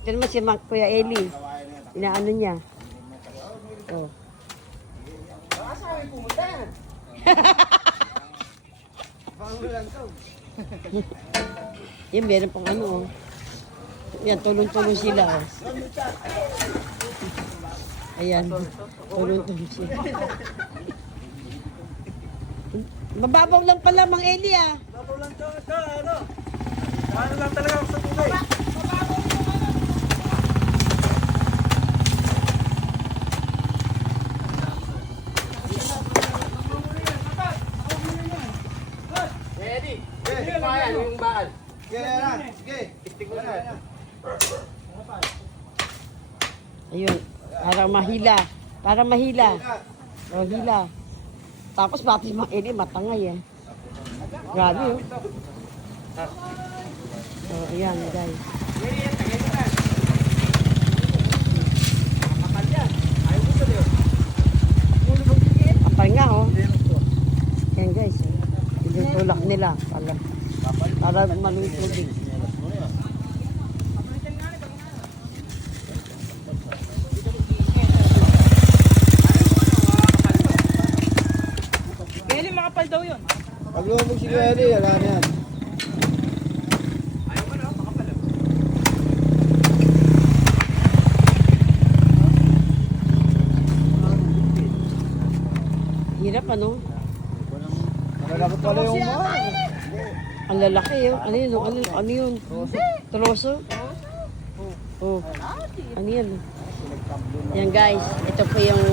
Ito naman si Kuya Eli. Inaano niya. Oh. Yan, meron pang Yan, tulong-tulong sila. Ayan, tulong-tulong sila. Mababaw lang pala, Mang Eli Babaw lang ito, ano lang talaga ako sa tubig. Ayun, para mahila. Para mahila. O, hila. Tapos pati Mang Eli, matangay Grabe, ayan, guys. Kapal nga, Ayan, guys. Yung tulak nila. Para malutubig. Pag lumabog si Kuya Eli, wala na yan. Hirap ano? Malapit pala yung mga. Ang lalaki yun. Ano yun? Ano yun? Troso? Oh. Ano yan? Yan guys, ito po yung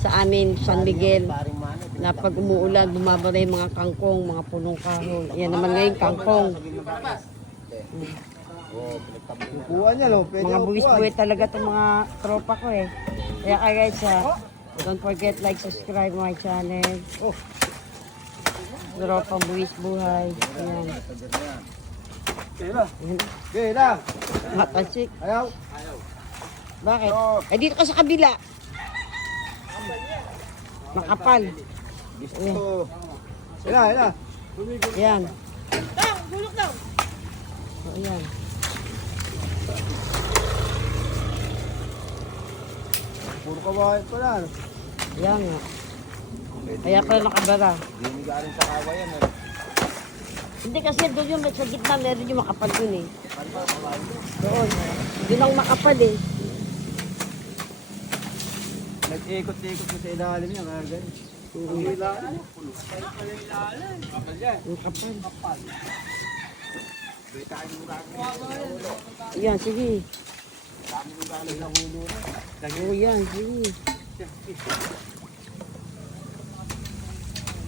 sa amin, San Miguel, na pag umuulan, bumabara yung mga kangkong, mga punong kahoy. Yan naman ngayon, kangkong. Kukuha niya, lo. Pwede Mga upuan. buwis-buwi talaga itong mga tropa ko eh. Kaya guys, don't forget like, subscribe my channel. Tropang buwis buhay. Ayan. Okay na. Matasik. Ayaw. Bakit? Eh dito ka sa kabila. Makapal. Gusto. Ina, ina. Ayan. So, ayan. Puro kawain pa na. Ayan nga. Kaya pala nakabara. Hindi mo galing sa kawayan. Hindi kasi doon yung sa gitna, meron yung makapal dun eh. Doon. Doon ang makapal eh. Nag-ikot-ikot ko sa ilalim niya. Kaya ganyan. Yung kapal. Ayan, sige. Oo, yan, sige.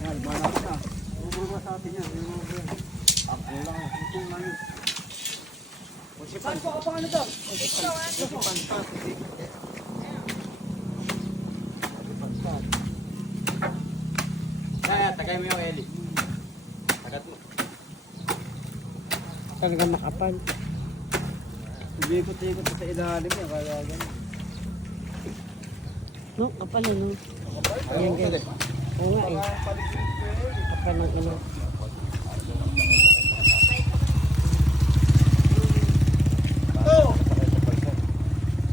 Yan, malap na. Buburo ka sa atin yan. Ang kulang. Ang kulang. Musipan. Saan po ano to? Musipan. Kaya, tagay mo yung Eli. Tagat mo. Talaga makapal. Ikot-ikot sa ilalim niya. Kaya ganyan. No, kapal ano. Ayan guys. Oo nga eh. Kapal ng ino.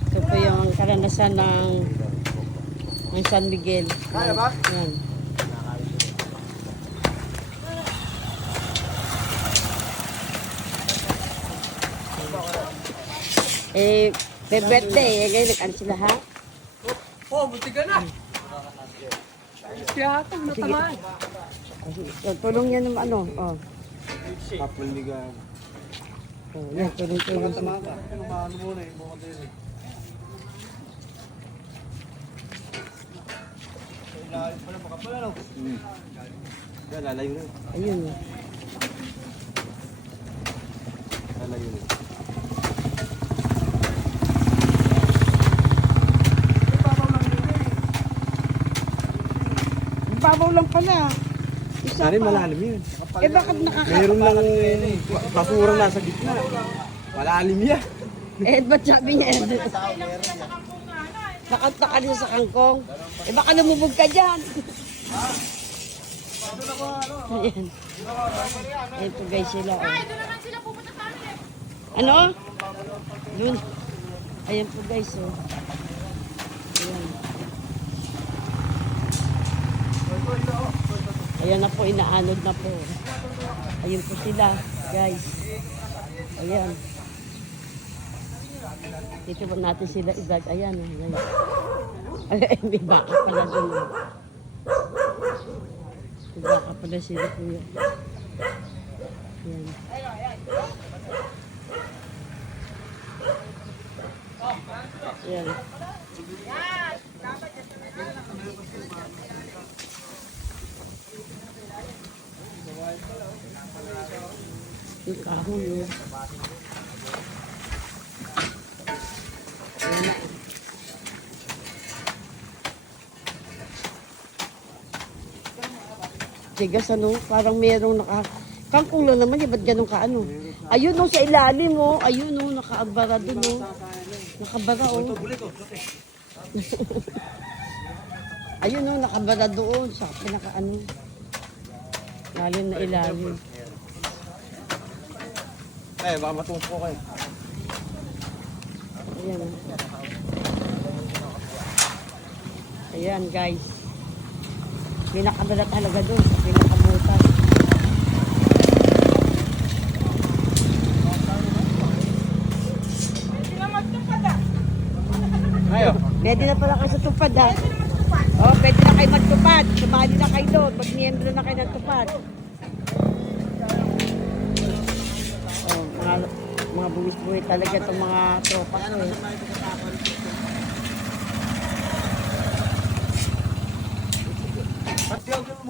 Ito po yung karanasan ng San Miguel. Kaya ba? Yan. Eh, may birthday. Eh, ngayon nag-ano sila ha? Oh, buti ka na. Siya ito, natamaan. So, tulong yan ng ano. Oh. Kapulnigan. Oh, yan, tulong-tulong. Tama ka. Ano muna eh. Bukod din eh. Sa ilalim pala makapal ano? Yan, lalayo na. Ayun. Lalayo na. Babaw lang pala. Isa Sari pa. malalim yun. Eh, bakit Mayroon lang basura nasa gitna. Malalim yan. Eh, ba't sabi niya? Nakataka niya sa kangkong. Eh, baka lumubog ka dyan. Ayan. Ayan po guys sila. Oh. Ano? Doon. Ayan po guys. Oh. Ayan. Ayan na po, inaanod na po. Ayun po sila, guys. Ayan. Dito po natin sila idag. Ayan, guys. Ay, may baka pala dun. May baka pala sila kuya. Ayan. Ayan. Yung kahon yun. Ayan na. Tigas ano, parang merong kangkong lang naman, ba't ganun ka ano? Ayun no, sa ilalim mo, ayun no, nakaabara dun no. Nakabara oh. Ayun no, nakabara doon sa pinaka ano. Lalim na ilalim. Eh, baka matusok kayo. Ayan. Ayan guys. Pinakabala talaga doon sa pinakabutas. Pwede na pala kayo sa tupad, ha? Oh, pwede na kayo magtupad. Sumali na kayo doon. Mag-miyembro na kayo ng tupad. Oh, mga buwis-buwi talaga itong mga tropa ko, eh.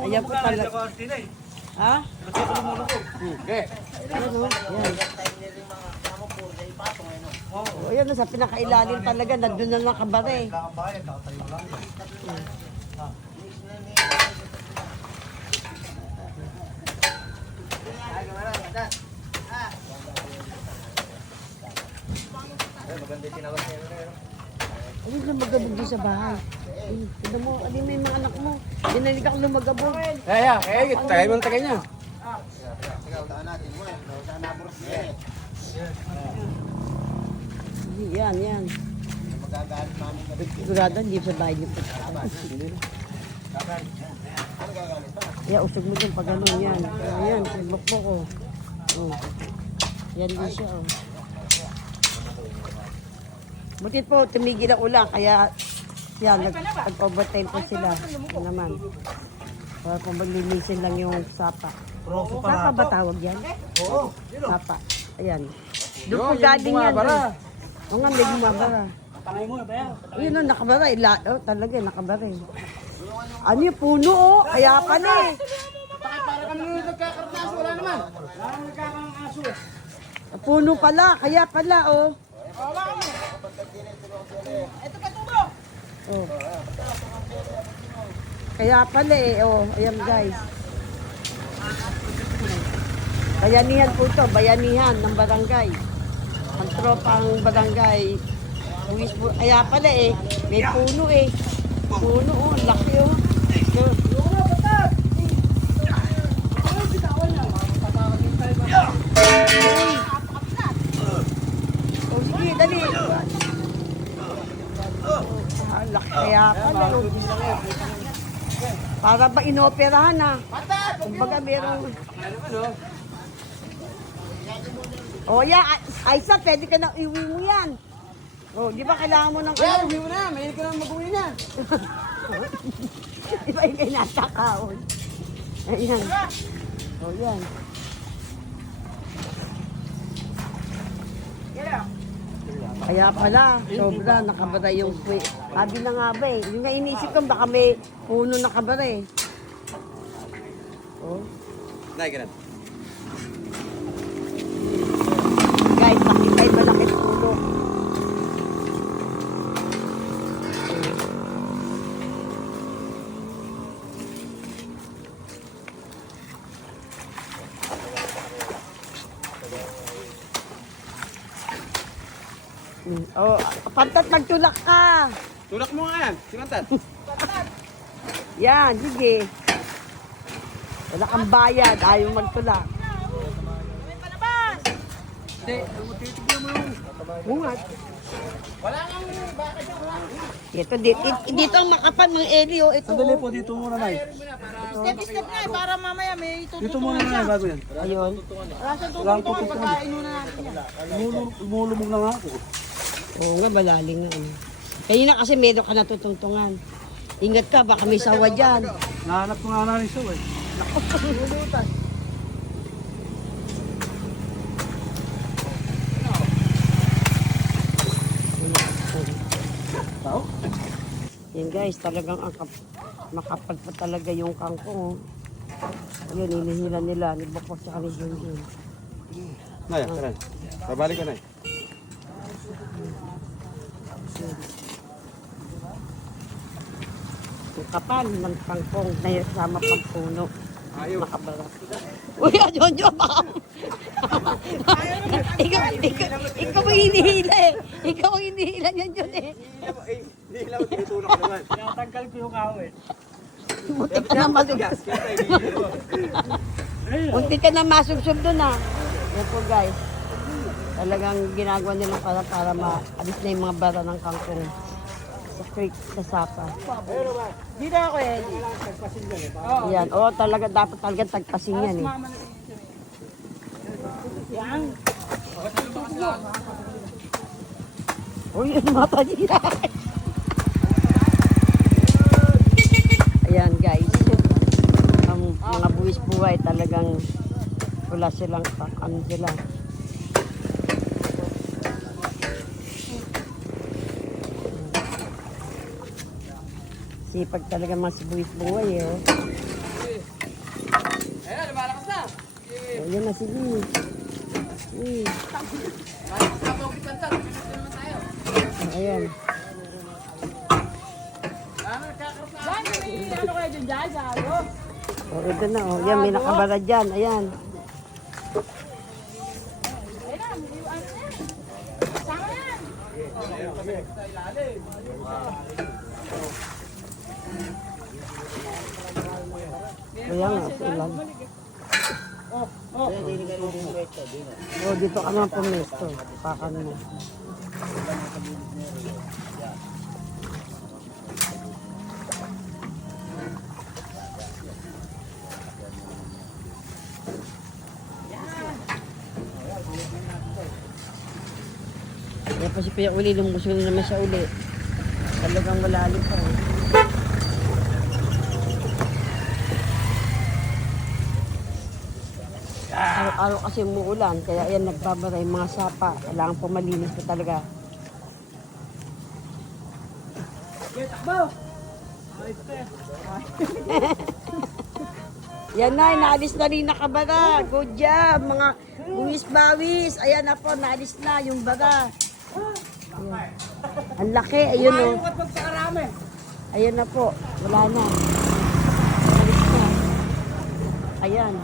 Ayan po talaga. Ha? Ano? Yan. Oh, yan, sa pinakailalim talaga, nandun na nakabare. Ayun lang magabog din sa bahay. Ay, tignan mo, alin mo yung mga anak mo. Dinalik ako lumagabog. Tayo mo na tagay niya. Yan, yan. Sigurado, hindi sa bahay niyo po. Kaya usog mo dun pag ano, yan. Ayan, sibok ko. Oh. Yan din siya, oh. Butit po, tumigil ako lang, kaya yan, nag-overtime po sila. Yan naman. Para kung maglilisin lang yung sapa. Sapa ba tawag yan? Oo. Sapa. Ayan. Doon po galing yan. Oo nga, may gumabara. Ayun o, nakabara. Oh, talaga, nakabara. Ano yung puno, oh? Kaya pala eh. Para kami nagkakarnas, wala naman. Wala nang nagkakaraso. Puno pala, kaya pala, oh. Ito ka tubo. Oh. Kaya pala eh, oh. Ayan guys. Bayanihan po ito, bayanihan ng barangay. Ang tropang barangay. Kaya pala eh, may puno eh. Puno, oh, ang laki oh. Oh, sige, dali. Ang laki kaya pala. Oh. Para ba inoperahan ah? Kumbaga merong... Oh, yeah. Aisa, pwede ka na iwi mo yan. Oh, di ba kailangan mo ng... Yan, uwi mo na. Mahilig ka na mag-uwi na. Di ba yung kinatakaon? Ayan. Oh, yan. Kaya pala, sobra, nakabara yung puwi. Sabi na nga ba eh. Yung nga inisip ko, baka may puno nakabara eh. Oh. Nay, ganun. Guys, nakita yung malaki puno. Oh, pantat, magtulak ka. Tulak mo nga yan. Simantat. Yan, sige. Wala kang bayad, ayaw magtulak. Hindi, titignan mo yung... Bungat. Wala kang baka dyan. Ito, dito ang makapan ng Elio. Ito. Sandali po, dito muna, Nay. Step nga para mamaya may Dito muna, Nay, bago yan. Ayun. Wala siyang tutuntungan pagkain muna natin yan. Lumulumog na nga ako. Oo nga, malalim nga. Ano. Kanina kasi meron ka natutungtungan. Ingat ka, baka may sawa dyan. Nahanap ko nga namin siya, eh. Yan guys, talagang makapal pa talaga yung kangkong. Oh. Ayun, hinihila nila. Nibukok sa kanil yun. Nay, karan. Babalik ka, Nay. Yung kapal ng kangkong na sama pang puno. Nakabara. Uy, Ajonjo, baka... ikaw ang hinihila eh. Ikaw ang hinihila niyan yun eh. Hindi lang, tinutulak ko naman. Tinatanggal ko yung kahoy. Muntik ka na masubsob. Muntik ka na masubsob doon ah. Yan po guys. Talagang ginagawa nila para maalis na yung mga bara ng kangkong sa creek, sa sapa. Dito ako eh. Yan. Oo, talaga dapat talaga tagpasin yan eh. Yan. Uy, yung mata niya. wala silang ano sila. Sipag talaga mga sibuyas buhay eh. Oh. Ayan, lumalakas na. Ayan na sige. Ayan. Ano kayo dyan dyan? Ano? O, ito na. Oh. Yan, may nakabara dyan. Ayan. Kaya nga, ulan. Oh, dito ka naman pumesto. Pakan mo. Kaya pa si Pia uli, lumuso na naman siya uli. Talagang malalim pa eh. Araw-araw kasi umuulan, kaya ayan nagbabara yung mga sapa. Kailangan po malinis po talaga. Yan na, naalis na rin nakabara. Good job, mga buwis-bawis. Ayan na po, naalis na yung baga. Ayan. Ang laki, ayun o. Ayan na po, wala na. Naalis na. Ayan.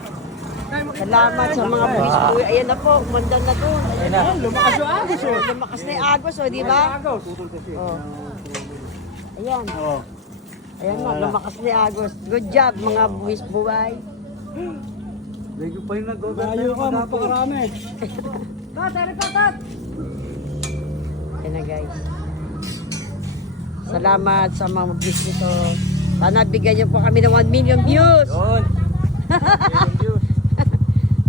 Salamat sa mga buwis-buwis. Ayan na po, umanda na doon. Ayan na. Lumakas yung agos oh. Lumakas na yung agos o, di ba? Oh. Ayan. Ayan na, lumakas na yung agos. Good job, mga buwis-buway. Medyo pa yung nag-overtime. Ayaw ka, magpakarami. Ayan na guys. Salamat sa mga views nito. Sana bigyan niyo po kami ng 1 million views. Yun.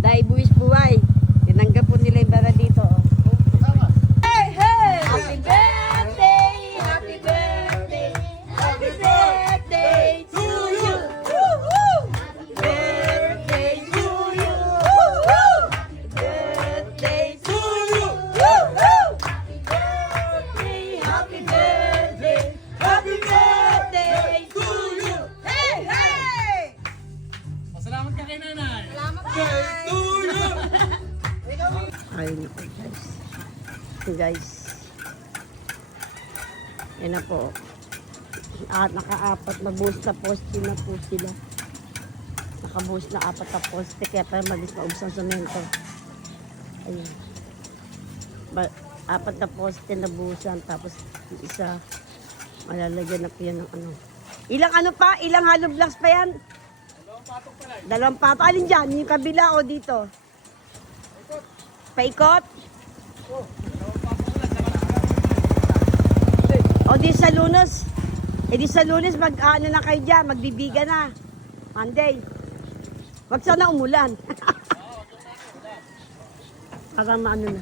Dahil buwis-buway. Tinanggap po nila yung bara dito. Hey, hey! Happy birthday! Happy birthday! Happy birthday to you! Woo-hoo! Birthday to you! Woo-hoo! Birthday to you! Woo-hoo! Happy birthday! Happy birthday to you! Hey, hey! Salamat ka kay nanay. Ay, naku guys. Ito guys. Yan na po. Naka-apat na boost na poste na po sila. Naka-boost na 4 na poste. Kaya para malis maubos ang semento. Ayun. 4 na poste na busan. Tapos yung isa malalagyan na po yan ng ano. Ilang ano pa? Ilang hollow blocks pa yan? 2 patong. Alin dyan? Yung kabila o dito? Paikot? O di sa Lunes. Eh di sa Lunes mag-ano na kayo dyan, magbibiga na. Monday. Wag sana umulan. Para maano na.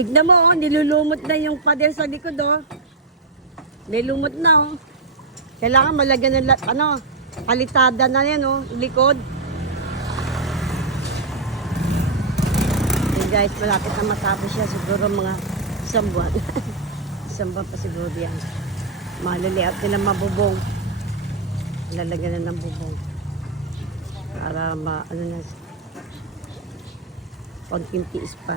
Tignan mo, oh, nilulumot na yung pader sa likod, oh. Nilumot na, oh. Kailangan malagyan ng, palitada na yan, oh, likod. Guys, malapit na matapos siya. Siguro mga 1 buwan. 1 buwan pa siguro yan. Malalayout nila mabubong. Lalagyan na ng bubong. Para ano na. Konting tiis pa.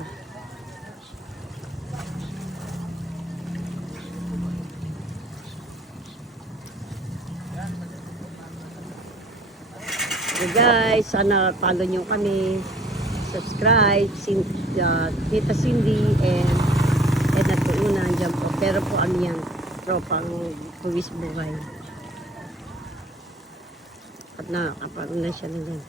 So guys, sana follow nyo kami. Subscribe, Tita Cindy and Edna Tuuna, andyan po. Pero po ano yan, tropang buwis buhay. At nakakaparoon na siya na din.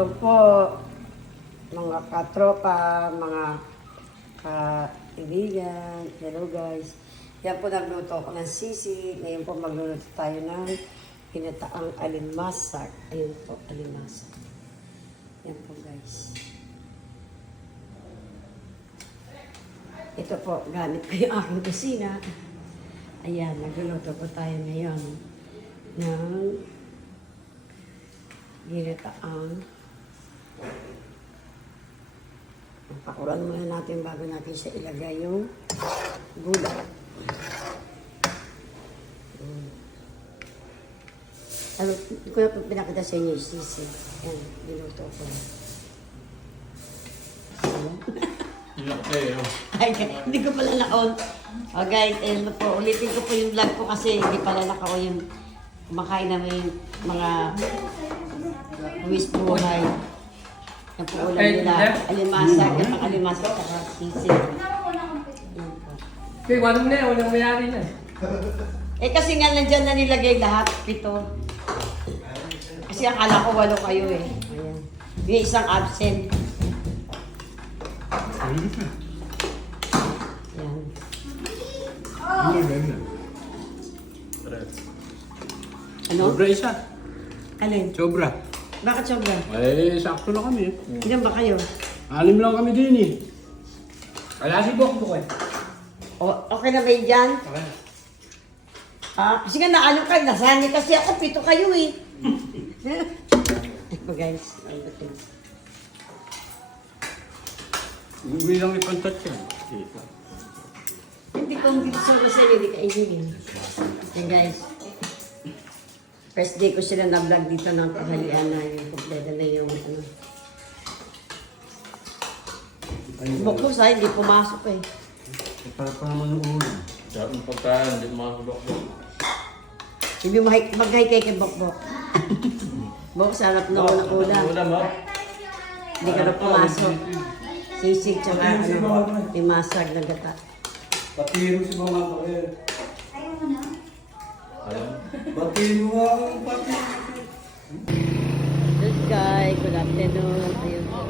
Hello po, mga katropa, mga kaibigan. Hello guys. Yan po nagluto ako ng sisig. Ngayon po magluluto tayo ng pinataang alimasag. Ayun po, alimasag. Yan po guys. Ito po, gamit ko yung aking kusina. Ayan, nagluluto po tayo ngayon ng ginataang. Pakuran muna natin bago natin siya ilagay yung gulay. Ano, hindi ko na pinakita sa inyo yung sisig. Yan, niluto ko. Ay, hindi ko pala naka-on. O guys, po, ulitin ko po yung vlog ko kasi hindi pala naka-on yung kumakain na may mga buwis buhay. Yan po ulam nila. Alimasag, yung pang alimasag at sisig. Yan po. Okay, walang mayari na. Eh kasi nga nandyan na nilagay lahat, 7. Kasi akala ko 8 kayo eh. Ayan. May isang absent. Yan. Ano? Sobra isa. Alin? Sobra. Bakit sobra? Eh, sakto na kami. Ilan ba kayo? 6 lang kami din eh. Wala si Bok Bok eh. Okay na ba yun dyan? Okay. Kasi nga naano kayo, nasani kasi ako, 7 kayo eh. Ito guys, ang dating. Uwi lang ipantat yan. Hindi ko sa inyo, hindi kainin. Yan guys. First day ko sila na-vlog dito ng tanghalian na yung kompleto na yung ano. Bukbok sa hindi pumasok eh. Para pa naman yung ulo. Sarap ng pagkain, hindi makakabakbak. Hindi mag-high kay Bukbok. Buk, sarap na unang ulam. Ulam ha? Hindi ka na pumasok. Sisig tsaka ano, limasag na gata. Patiro si mga kapatid. Ayaw mo na? Patiro nga ako, patiro. Good guys, good afternoon. Ayun po.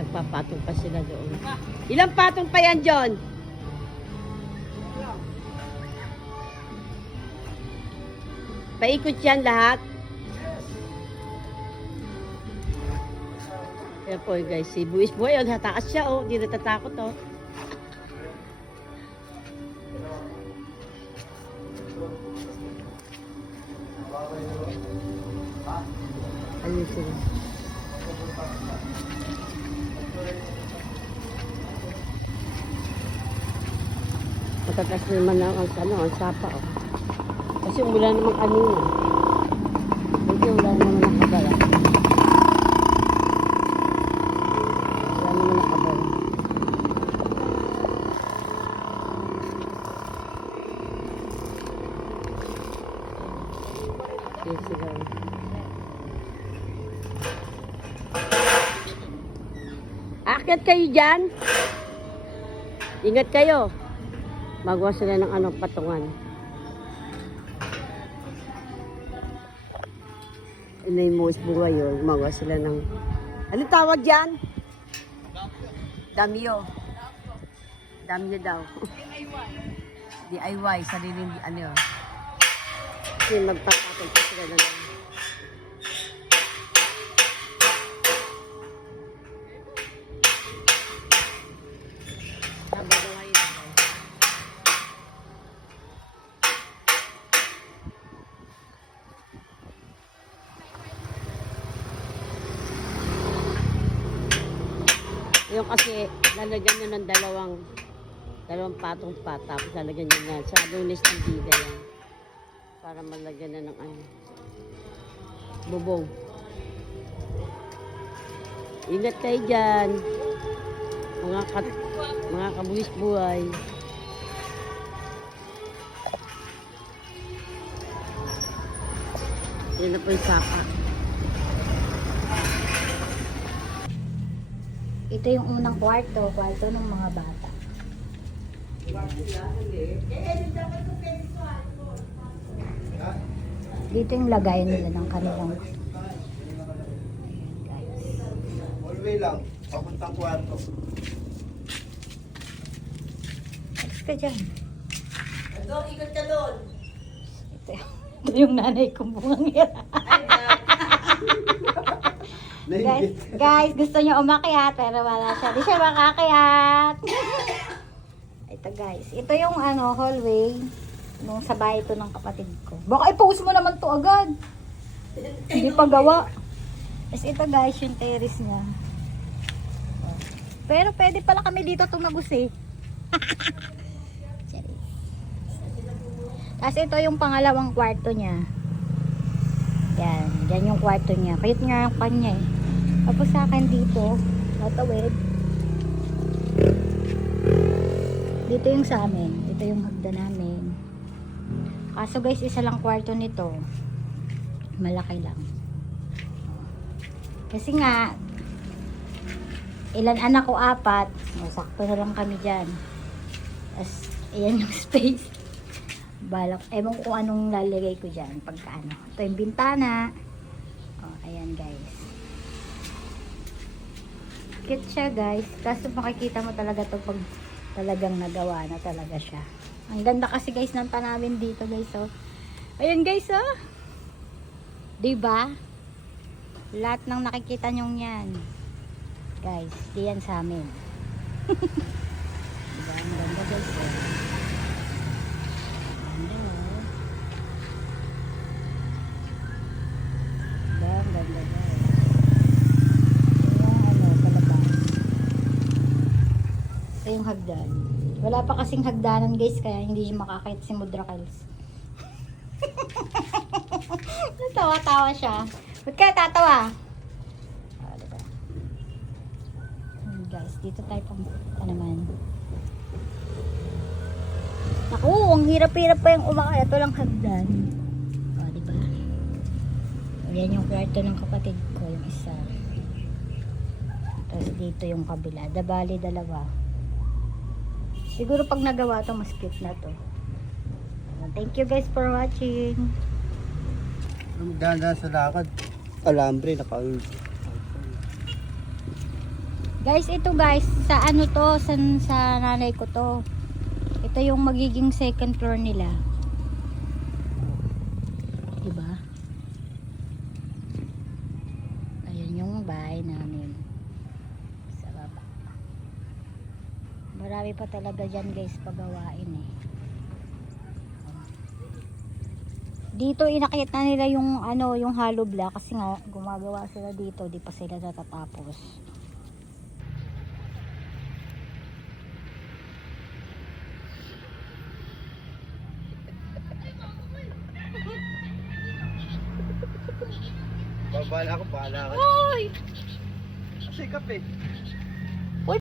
Nagpapatong pa sila doon. Ilang patong pa yan, John? Paikot yan lahat. Kaya po guys, si Buwis Boy, natakas siya oh, hindi natatakot oh. Ayun sila. Matatas naman ang sapa oh. Kasi wala naman kanina. Kasi wala naman nakabala. Wala naman nakabala. Yes, sila. Akyat kayo dyan. Ingat kayo. Magawa sila ng ano, patungan. Inay mo is buhay yun. Magawa sila ng... Ano tawag dyan? Damyo. Damyo daw. DIY. Sariling ano yun. Kasi magpapatag pa sila ng... Yung kasi lalagyan nyo ng dalawang patong pa, tapos lalagyan nyo na sa lunes ng bida yan para malagyan na ng ano, bubong. Ingat kayo dyan mga kabuwis buhay. Yan na po yung sapa. Ito yung unang kwarto ng mga bata. Dito yung lagayan nila ng kanilang hallway lang. Papuntang kwarto. Alis ka dyan. Doon, ikot ka doon. Ito yung nanay kong bungangera. Guys, gusto niya umakyat pero wala siya. Di siya makakyat. Ito guys, ito yung hallway nung sa bahay ito ng kapatid ko. Baka i-post mo naman to agad. Hindi pa gawa. Tapos ito guys, yung terrace niya. Pero pwede pala kami dito tumagos eh. Tapos ito yung pangalawang kwarto niya. Yan, yan yung kwarto niya. Kayot nga yung kanya eh. Tapos sa akin dito, natawid. Dito yung sa amin. Ito yung hagdan namin. Kaso guys, isa lang kwarto nito. Malaki lang. Kasi nga, ilan anak ko? 4. Sakto na lang kami dyan. Tapos, ayan yung space. Balak, ewan ko kung anong lalagay ko dyan. Pagka ano. Ito yung bintana. Oh, ayan guys. Cute siya guys. Kaso makikita mo talaga to pag talagang nagawa na talaga siya. Ang ganda kasi guys ng tanawin dito guys. Oh. Ayan guys oh. Diba? Lahat ng nakikita nyo yan. Guys, diyan sa amin. Diba? Ang ganda guys oh. Ganda oh. Diba? Ang ganda guys. Ito yung hagdan. Wala pa kasing hagdanan guys, kaya hindi makakait si Mudrakels. Natawa-tawa siya. Ba't kaya tatawa? Diba? Guys, dito tayo pumunta naman. Naku, ang hirap-hirap pa yung umakaya. Ito lang hagdan. Diba? Yan yung kwarto ng kapatid ko, yung isa. Tapos dito yung kabila. Bali, dalawa. Siguro pag nagawa to mas cute na to. Thank you guys for watching. Ang ganda sa lakad. Alambre, Guys, ito guys, sa ano to, sa nanay ko to. Ito yung magiging second floor nila. Diba? Ayan yung bahay namin. Sa baba. Marami pa talaga dyan guys pagawain eh. Dito inakit na nila yung yung hollow block kasi nga gumagawa sila dito, di pa sila natatapos. Babala ako, bahala ka. Hoy! Sikap eh.